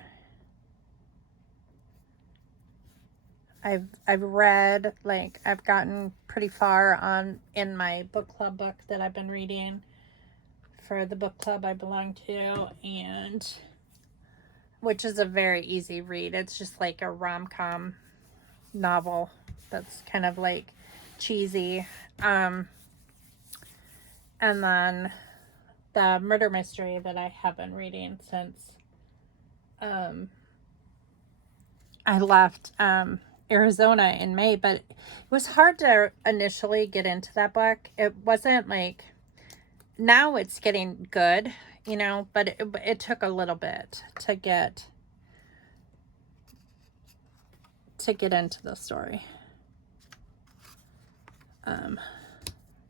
I've read, like, I've gotten pretty far in my book club book that I've been reading for the book club I belong to, and which is a very easy read. It's just like a rom-com novel that's kind of like cheesy. And then the murder mystery that I have been reading since I left Arizona in May, but it was hard to initially get into that book. It wasn't like, now it's getting good, you know, but it took a little bit to get into the story.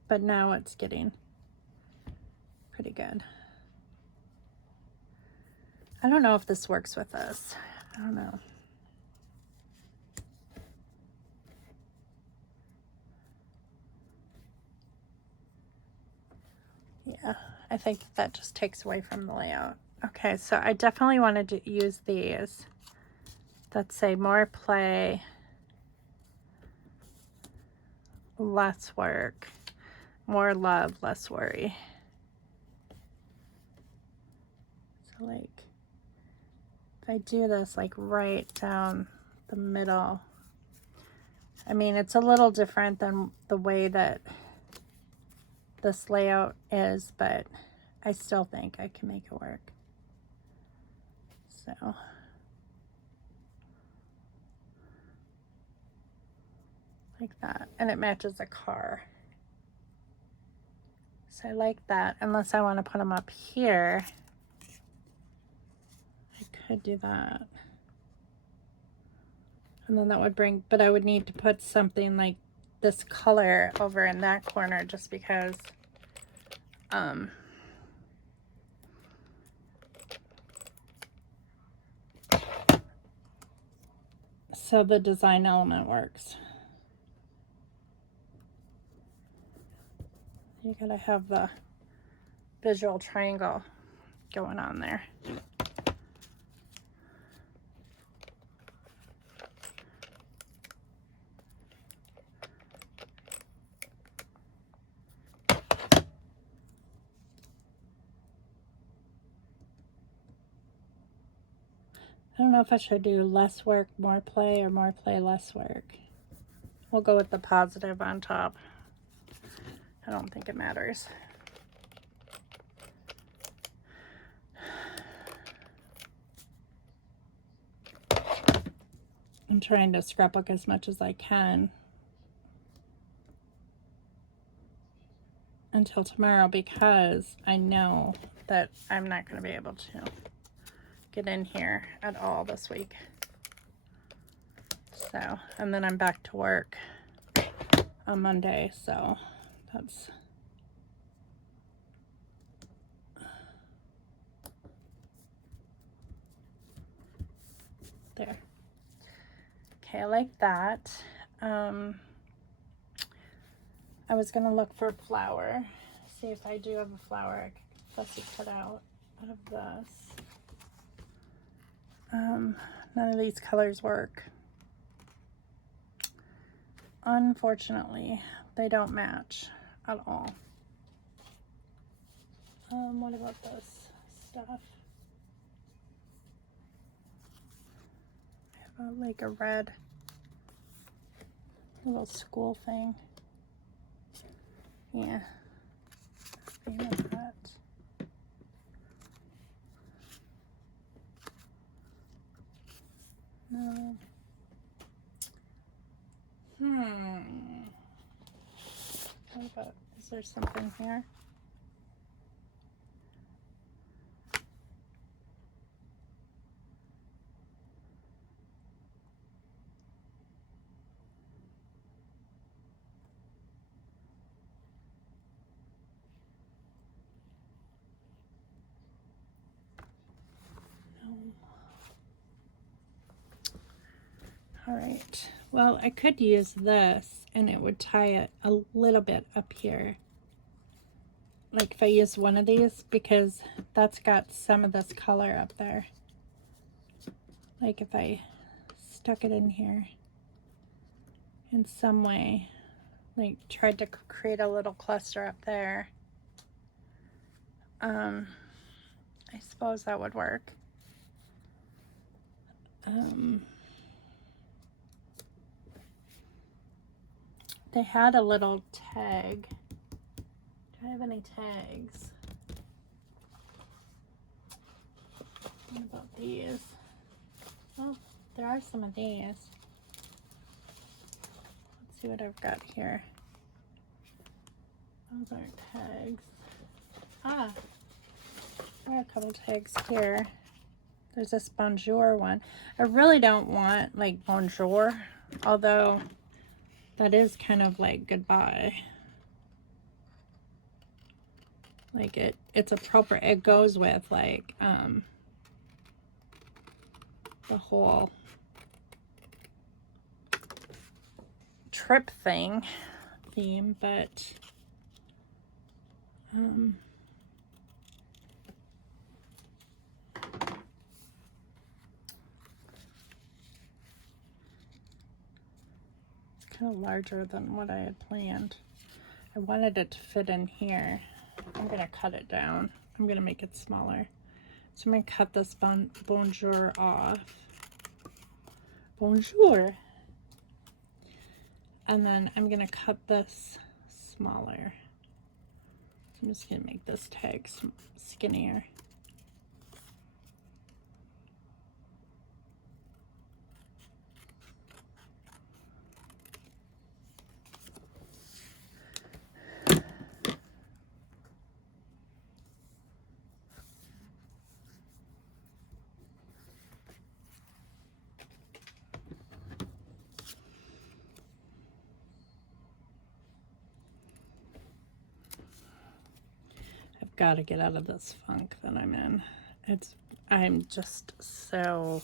But now it's getting pretty good. I don't know if this works with us. I don't know. Yeah, I think that just takes away from the layout. Okay, so I definitely wanted to use these that say more play, less work, more love, less worry. So like, if I do this like right down the middle, I mean, it's a little different than the way that this layout is, but I still think I can make it work. So like that, and it matches the car. So I like that, unless I want to put them up here. I could do that. And then that would bring, but I would need to put something like this color over in that corner just because so the design element works. You gotta have the visual triangle going on there. I don't know if I should do less work, more play, or more play, less work. We'll go with the positive on top. I don't think it matters. I'm trying to scrapbook as much as I can until tomorrow, because I know that I'm not going to be able to get in here at all this week. So, and then I'm back to work on Monday, so that's there. Okay, I like that. I was gonna look for a flower, see if I do have a flower I could fussy cut out of this. None of these colors work. Unfortunately, they don't match at all. What about this stuff? I have like a red little school thing. Yeah. That. No. What about, is there something here? All right, well, I could use this and it would tie it a little bit up here. Like if I use one of these, because that's got some of this color up there. Like if I stuck it in here in some way, like tried to create a little cluster up there. I suppose that would work. They had a little tag. Do I have any tags? What about these? Oh, there are some of these. Let's see what I've got here. Those aren't tags. Ah, there are a couple tags here. There's this bonjour one. I really don't want like bonjour, although that is kind of like goodbye. Like it's appropriate. It goes with like the whole trip theme, but kind of larger than what I had planned. I wanted it to fit in here. I'm going to cut it down. I'm going to make it smaller. So I'm going to cut this bonjour off. Bonjour. And then I'm going to cut this smaller. So I'm just going to make this tag skinnier. Got to get out of this funk that I'm in. I'm just so,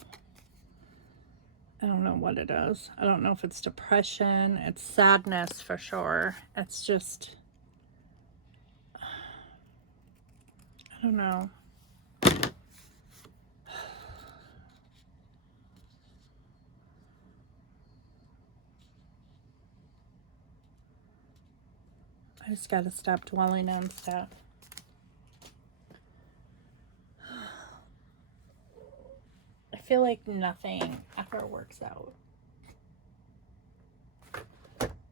I don't know what it is. I don't know if it's depression, it's sadness for sure. It's just, I don't know. I just got to stop dwelling on stuff. I feel like nothing ever works out.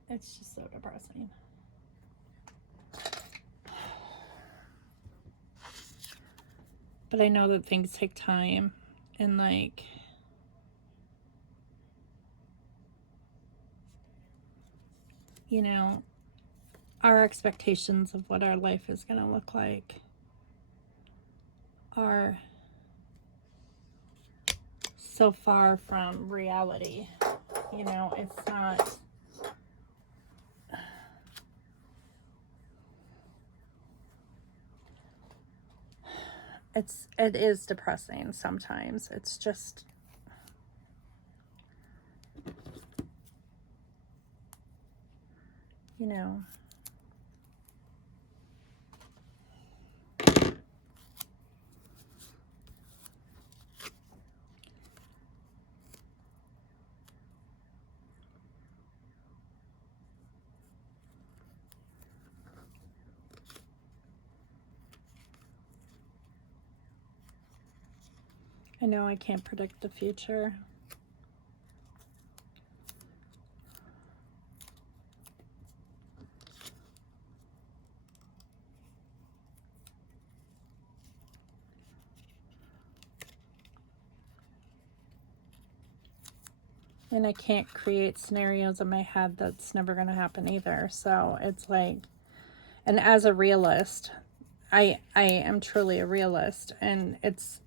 It's just so depressing. But I know that things take time, and like, you know, our expectations of what our life is going to look like are so far from reality. You know, it's not, it is depressing sometimes. It's just, you know, I know I can't predict the future. And I can't create scenarios in my head that's never going to happen either. So it's like, and as a realist, I am truly a realist, and it's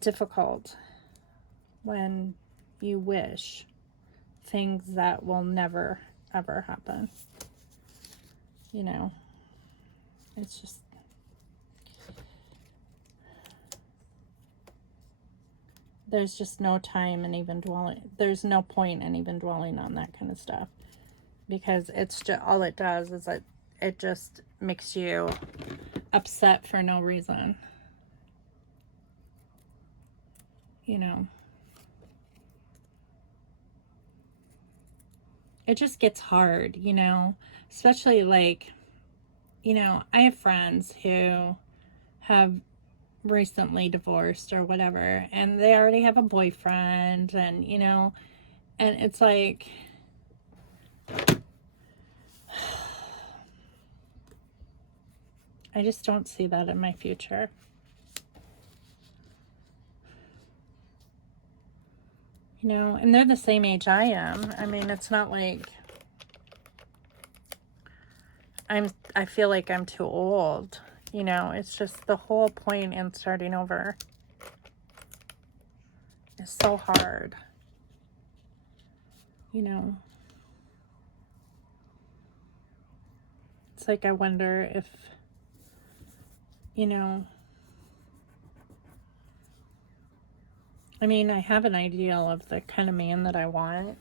difficult when you wish things that will never ever happen. You know, it's just, there's just no time in even dwelling, there's no point in even dwelling on that kind of stuff, because it's just, all it does is it just makes you upset for no reason. You know, it just gets hard, you know, especially like, you know, I have friends who have recently divorced or whatever, and they already have a boyfriend, and you know, and it's like, I just don't see that in my future. You know, and they're the same age I am. I mean, it's not like I feel like I'm too old. You know, it's just the whole point in starting over is so hard. You know, it's like I wonder if, you know, I mean, I have an ideal of the kind of man that I want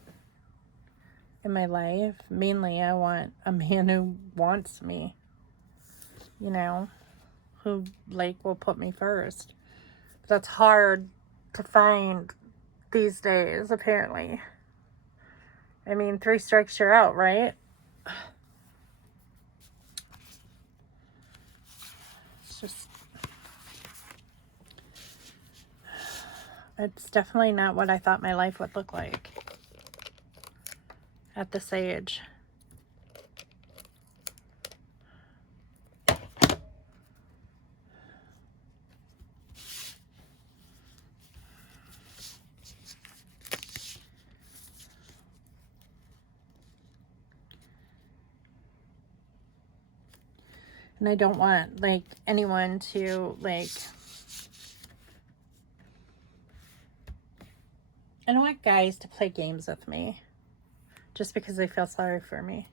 in my life. Mainly, I want a man who wants me, you know, who, like, will put me first. But that's hard to find these days, apparently. I mean, 3 strikes, you're out, right? It's just, it's definitely not what I thought my life would look like at this age. And I don't want, like, anyone to, like, I don't want guys to play games with me just because they feel sorry for me.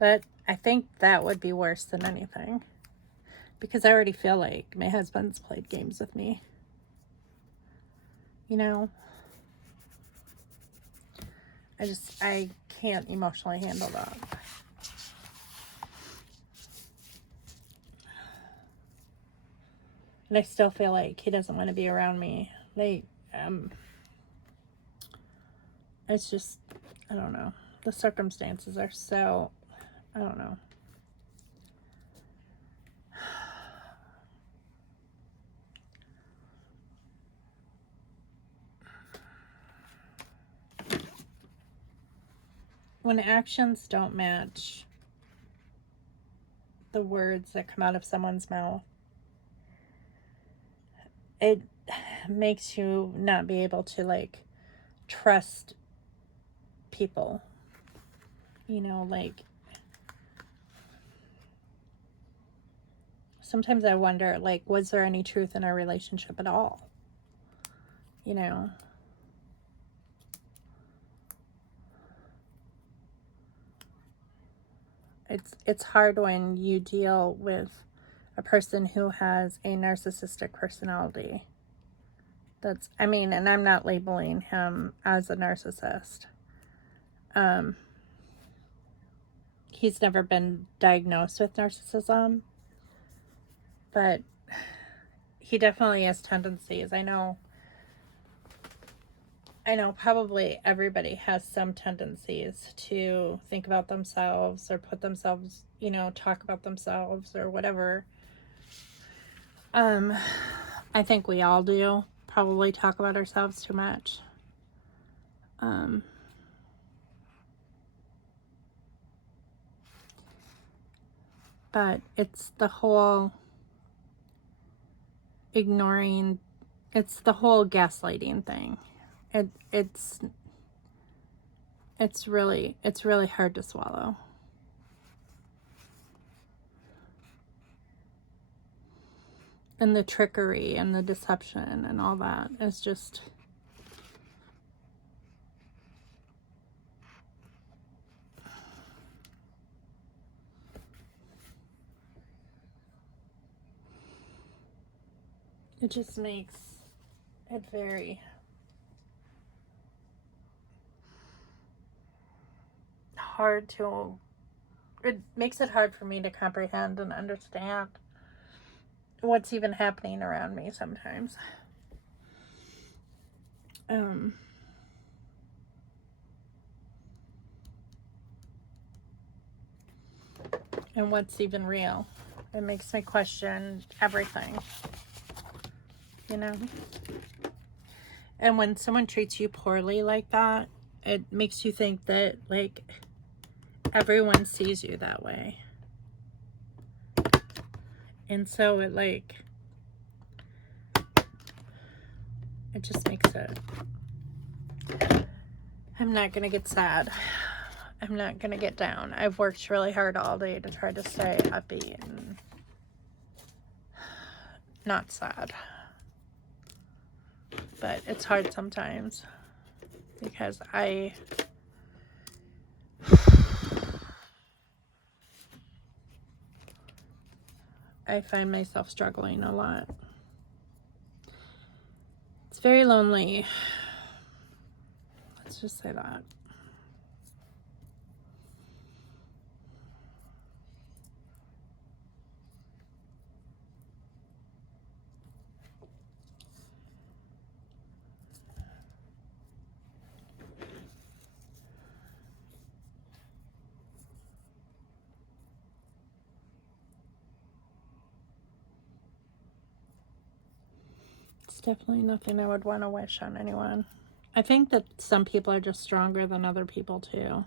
But I think that would be worse than anything, because I already feel like my husband's played games with me. You know? I can't emotionally handle that. And I still feel like he doesn't want to be around me. It's just, I don't know. The circumstances are so, I don't know. When actions don't match the words that come out of someone's mouth, it makes you not be able to, like, trust people. You know, like, sometimes I wonder, like, was there any truth in our relationship at all? You know? It's hard when you deal with a person who has a narcissistic personality. I mean, and I'm not labeling him as a narcissist. He's never been diagnosed with narcissism, but he definitely has tendencies. I know probably everybody has some tendencies to think about themselves or put themselves, you know, talk about themselves or whatever. I think we all do probably talk about ourselves too much. But it's the whole ignoring, it's the whole gaslighting thing. It's really hard to swallow. And the trickery and the deception and all that is just, it just makes it very hard to, it makes it hard for me to comprehend and understand what's even happening around me sometimes. And what's even real. It makes me question everything, you know? And when someone treats you poorly like that, it makes you think that, like, everyone sees you that way. And so it, like, it just makes it, I'm not gonna get sad. I'm not gonna get down. I've worked really hard all day to try to stay upbeat and not sad. But it's hard sometimes because I find myself struggling a lot. It's very lonely. Let's just say that. definitely nothing I would want to wish on anyone. I think that some people are just stronger than other people too.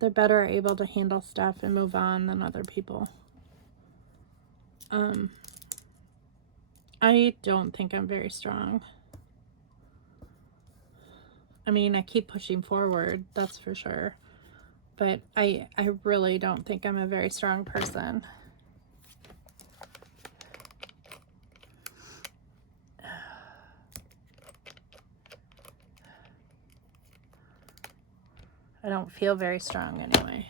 They're better able to handle stuff and move on than other people. I don't think I'm very strong. I mean, I keep pushing forward, that's for sure. But I really don't think I'm a very strong person. I don't feel very strong anyway.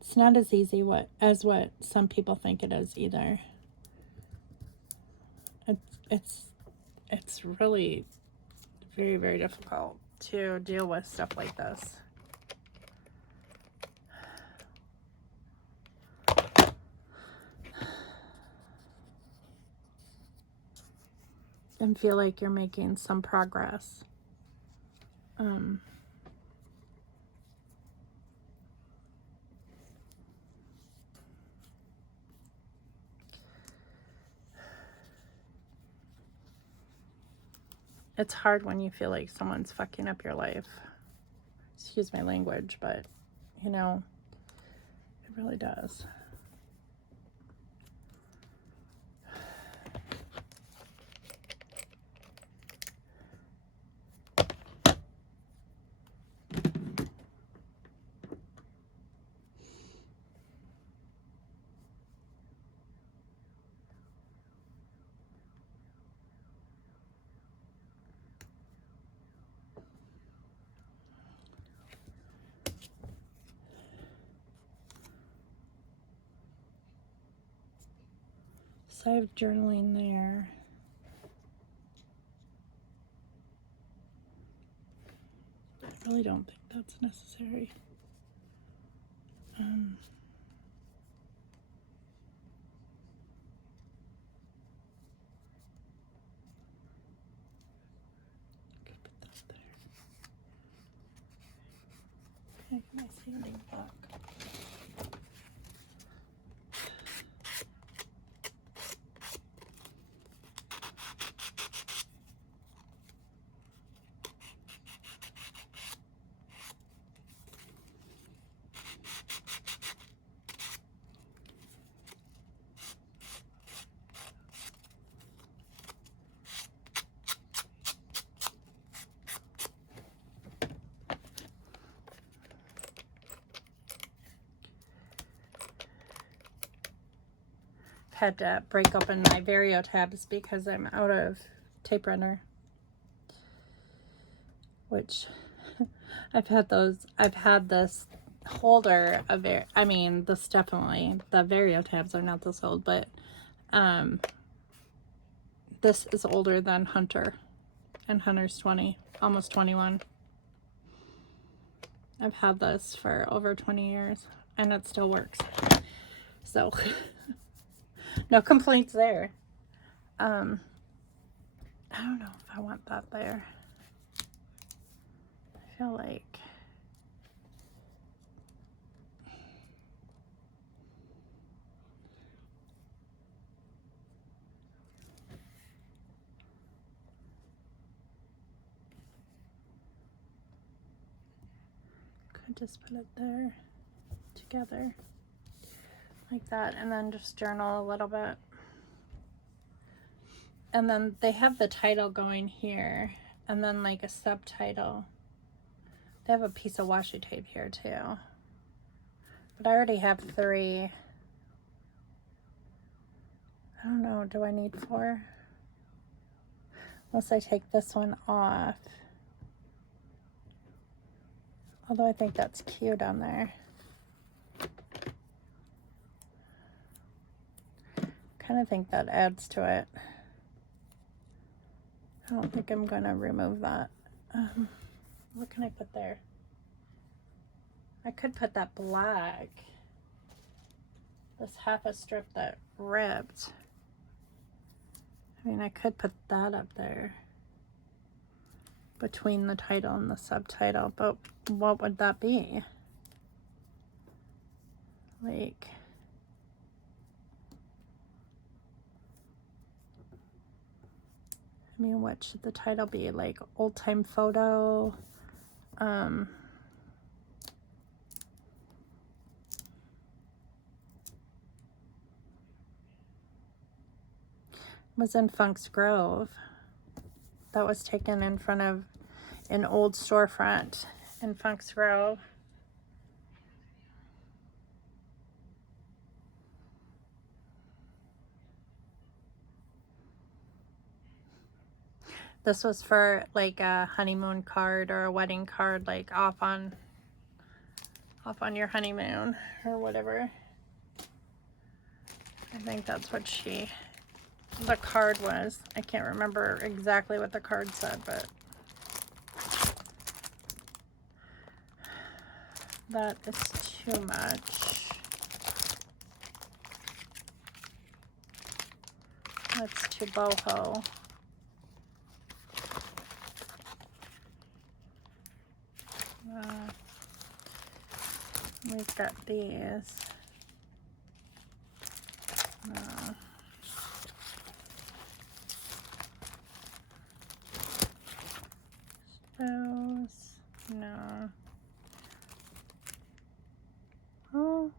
It's not as easy as what some people think it is either. It's really very, very difficult to deal with stuff like this. And feel like you're making some progress. It's hard when you feel like someone's fucking up your life. Excuse my language, but, you know, it really does. So I have journaling there. I really don't think that's necessary. Could put that there. Okay, my sanding block. Had to break open my Vario tabs because I'm out of tape runner, which I've had this holder of it. I mean, this definitely, the Vario tabs are not this old, but this is older than Hunter, and Hunter's 20, almost 21. I've had this for over 20 years and it still works. So no complaints there. I don't know if I want that there. I feel like could just put it there together like that, and then just journal a little bit. And then they have the title going here, and then like a subtitle. They have a piece of washi tape here too, but I already have 3. I don't know, do I need 4? Unless I take this one off. Although I think that's cute on there. Kind of think that adds to it. I don't think I'm going to remove that. What can I put there? I could put that black. This half a strip that ripped. I mean, I could put that up there between the title and the subtitle, but what would that be? like, I mean, what should the title be? Like old time photo. Was in Funk's Grove. That was taken in front of an old storefront in Funk's Grove. This was for like a honeymoon card or a wedding card, like off on your honeymoon or whatever. I think that's what the card was. I can't remember exactly what the card said, but that is too much. That's too boho. We've got these. No. Those. No. Oh.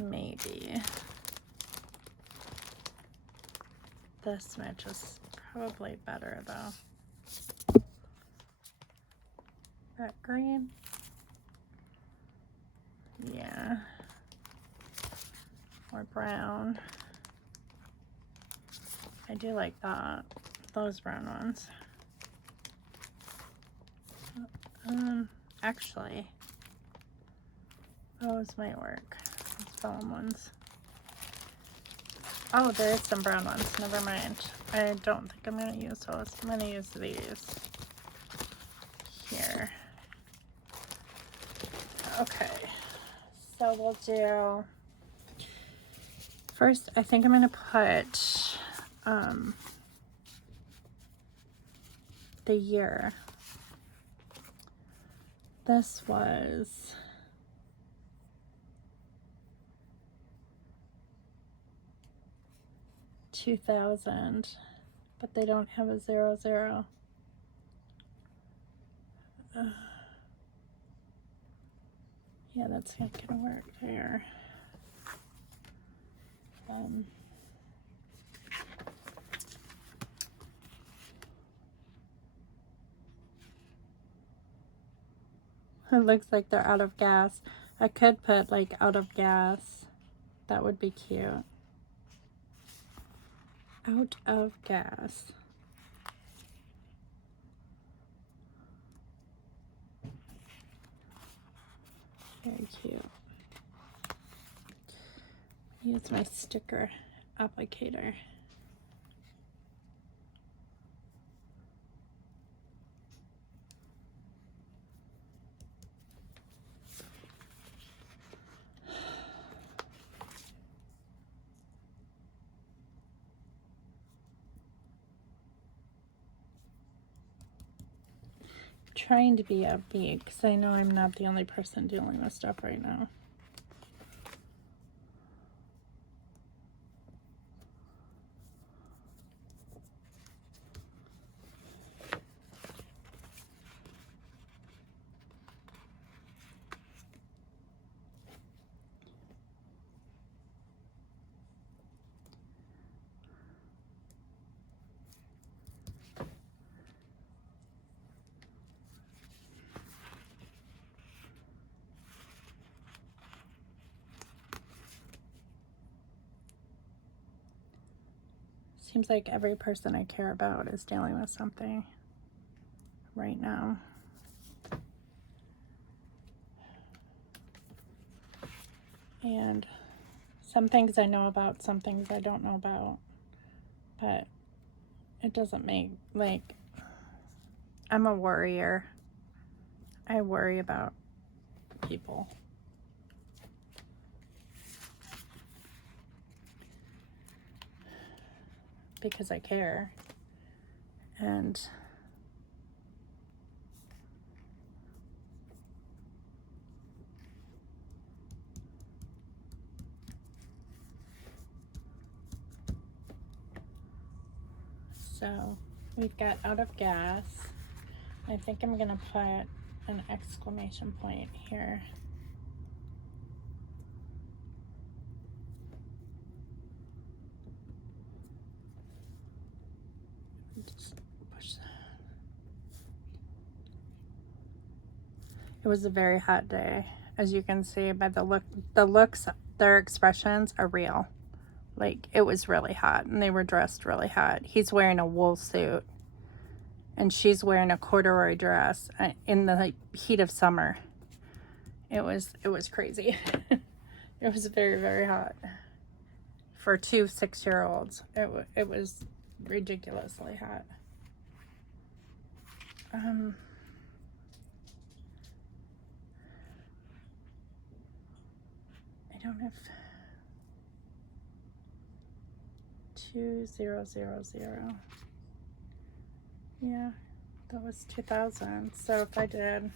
Maybe. This match is probably better though. That green. Yeah. Or brown. I do like that. Those brown ones. Actually, those might work. Those foam ones. Oh, there is some brown ones. Never mind. I don't think I'm going to use those. I'm going to use these here. Okay. So we'll do... First, I think I'm going to put the year. This was 2000, but they don't have a 00. Yeah, that's not gonna work there. It looks like they're out of gas. I could put like out of gas. That would be cute. Out of gas. Very cute. Use my sticker applicator. Trying to be upbeat because I know I'm not the only person dealing with stuff right now. Seems like every person I care about is dealing with something right now. And some things I know about, some things I don't know about. But it doesn't make, like, I'm a worrier. I worry about people. Because I care. And So we've got out of gas. I think I'm gonna put an exclamation point here. Just push that. It was a very hot day, as you can see by the looks, their expressions are real. Like, it was really hot, and they were dressed really hot. He's wearing a wool suit, and she's wearing a corduroy dress in the heat of summer. It was crazy. It was very, very hot for 2 6-year-olds. It was ridiculously hot. I don't have 2000. Yeah, that was 2000. So if I did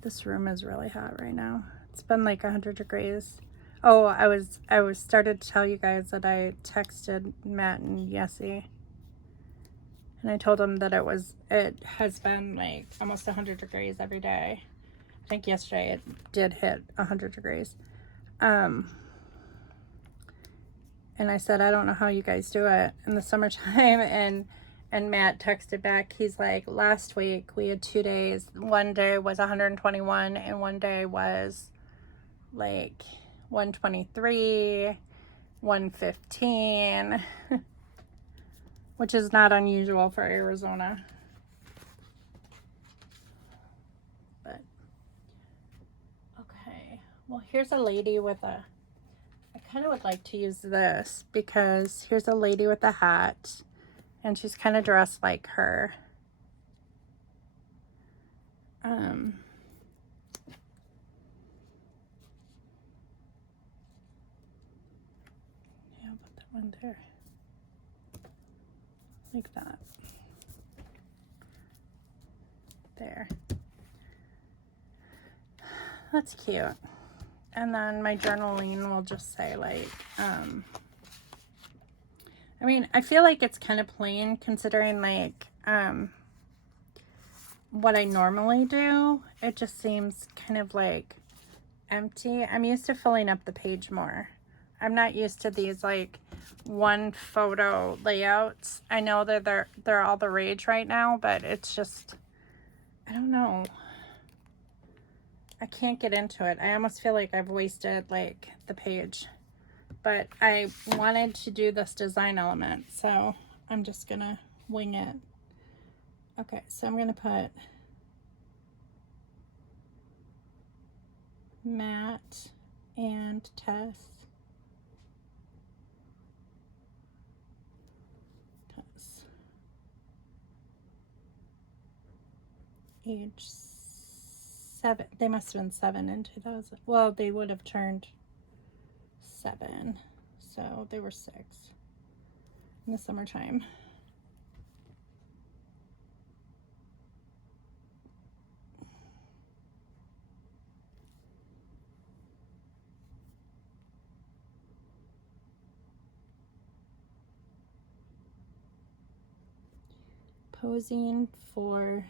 this room is really hot right now. It's been like 100 degrees. Oh, I was started to tell you guys that I texted Matt and Yessie, and I told them that it has been like almost 100 degrees every day. I think yesterday it did hit 100 degrees. And I said, I don't know how you guys do it in the summertime. And Matt texted back, he's like, last week we had 2 days. One day was 121 and one day was like 123, 115, which is not unusual for Arizona. But, okay. Well, here's a lady with a, I kind of would like to use this because here's a lady with a hat. And she's kind of dressed like her. Yeah, I'll put that one there. Like that. There. That's cute. And then my journaling will just say like, I mean, I feel like it's kind of plain considering like what I normally do. It just seems kind of like empty. I'm used to filling up the page more. I'm not used to these like one photo layouts. I know that they're all the rage right now, but it's just, I don't know. I can't get into it. I almost feel like I've wasted like the page. But I wanted to do this design element, so I'm just gonna wing it. Okay, so I'm gonna put Matt and Tess. Age 7. They must have been 7 in 2000. Well, they would have turned 7, so they were 6 in the summertime. Posing for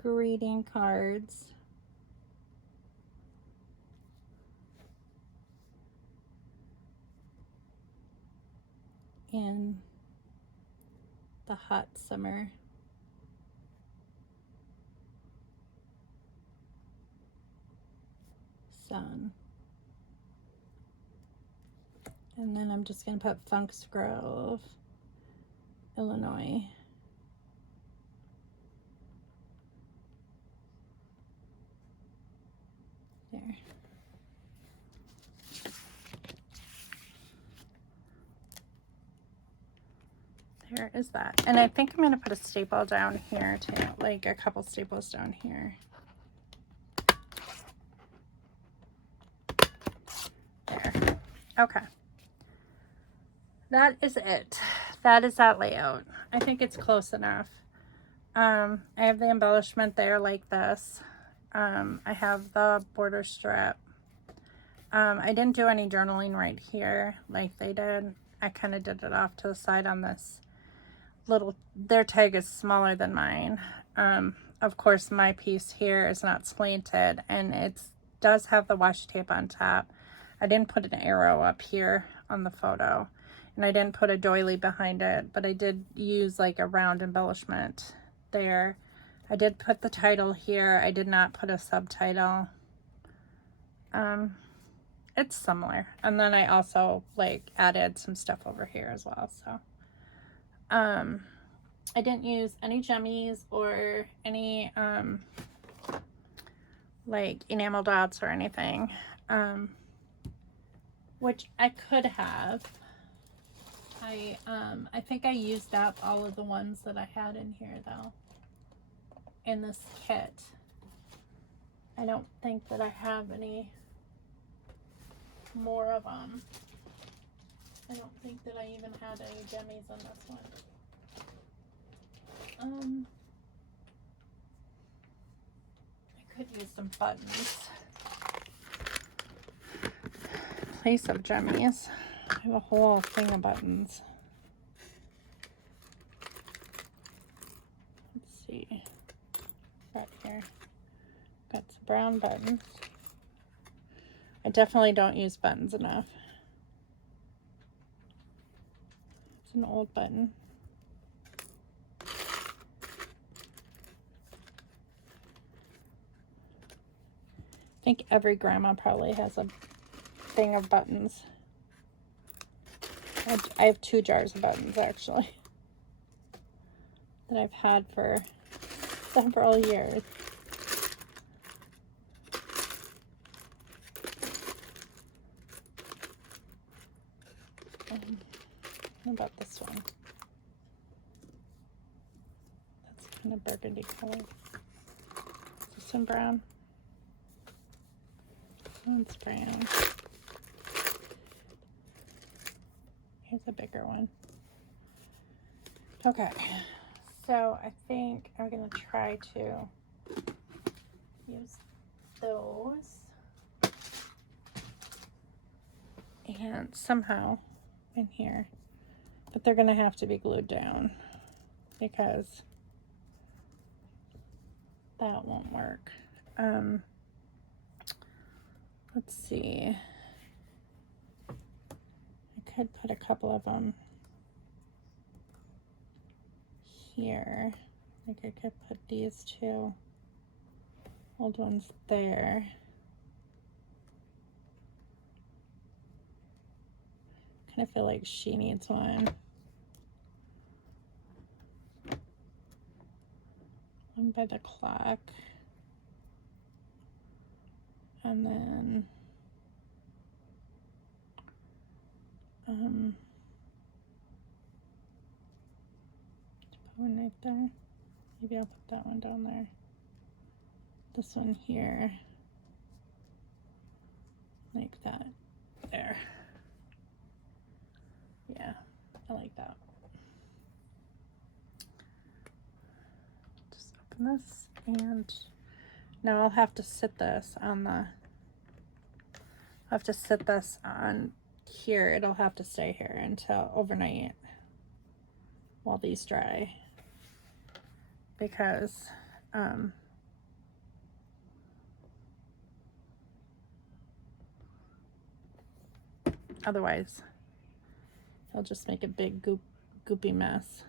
greeting cards. In the hot summer sun. And then I'm just going to put Funks Grove, Illinois. There. There is that. And I think I'm going to put a staple down here too, like a couple staples down here. Okay. That is it. That is that layout. I think it's close enough. I have the embellishment there like this. I have the border strip. I didn't do any journaling right here like they did. I kind of did it off to the side on this little, their tag is smaller than mine. Of course, my piece here is not slanted, and it does have the washi tape on top. I didn't put an arrow up here on the photo, and I didn't put a doily behind it, but I did use like a round embellishment there. I did put the title here. I did not put a subtitle. It's similar. And then I also like added some stuff over here as well. So I didn't use any jummies or any like enamel dots or anything, which I could have. I think I used up all of the ones that I had in here though, in this kit. I don't think that I have any more of them. I don't think that I even had any jummies on this one. I could use some buttons in place of jummies. I have a whole thing of buttons. Let's see. Right here. Got some brown buttons. I definitely don't use buttons enough. It's an old button. I think every grandma probably has a thing of buttons. I have 2 jars of buttons actually that I've had for several years. What about this one? That's kind of burgundy color. Is this one brown? This one's brown. Here's a bigger one. Okay, so I think I'm gonna try to use those and somehow in here, but they're gonna have to be glued down because that won't work. Let's see. I could put a couple of them here. Like I could put these 2 old ones there. Kind of feel like she needs one. One by the clock. And then put one right there. Maybe I'll put that one down there. This one here. Like that. There. Yeah, I like that. Just open this, and now I'll have to sit this on the, I'll have to sit this on here. It'll have to stay here until overnight while these dry, because otherwise it'll just make a big goopy mess.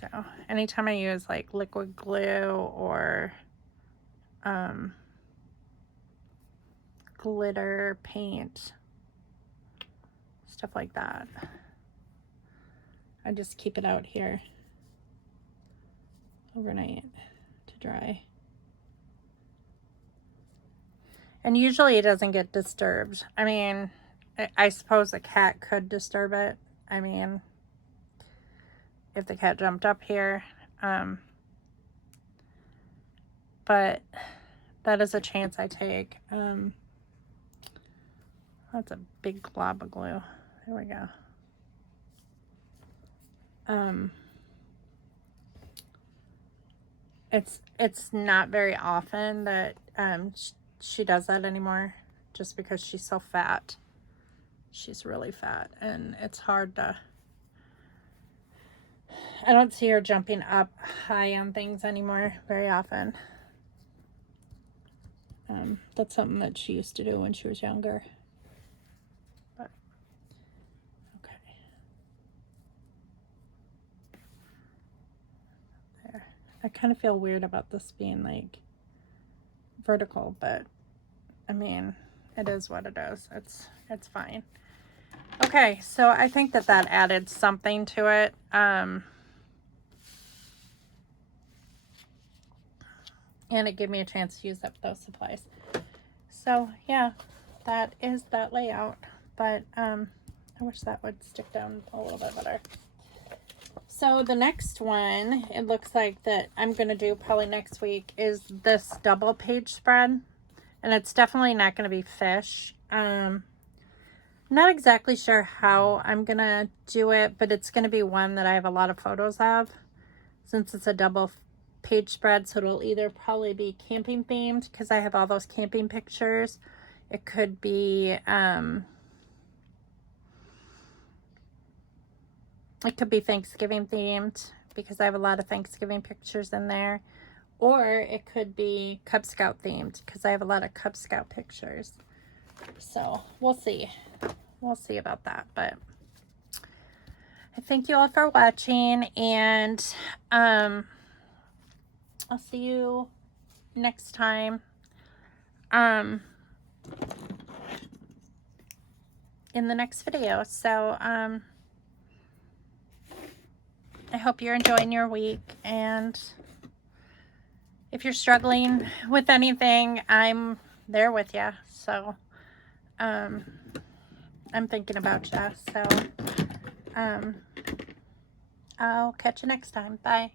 So anytime I use like liquid glue or glitter paint, stuff like that, I just keep it out here overnight to dry. And usually it doesn't get disturbed. I mean, I suppose a cat could disturb it. I mean, if the cat jumped up here. But that is a chance I take. That's a big glob of glue. There we go. It's not very often that she does that anymore, just because she's so fat. She's really fat, and it's hard to, I don't see her jumping up high on things anymore very often. That's something that she used to do when she was younger. But, okay. There. I kind of feel weird about this being like vertical, but I mean, it is what it is. It's fine. Okay, so I think that added something to it. And it gave me a chance to use up those supplies. So yeah, that is that layout. But I wish that would stick down a little bit better. So the next one, it looks like that I'm going to do probably next week, is this double page spread. And it's definitely not going to be fish. Not exactly sure how I'm going to do it, but it's going to be one that I have a lot of photos of, since it's a double page spread. So it'll either probably be camping themed, because I have all those camping pictures. It could be Thanksgiving themed, because I have a lot of Thanksgiving pictures in there. Or it could be Cub Scout themed, because I have a lot of Cub Scout pictures. So we'll see. We'll see about that. But I thank you all for watching, and I'll see you next time in the next video. So I hope you're enjoying your week, and if you're struggling with anything, I'm there with you. So I'm thinking about you. So I'll catch you next time. Bye.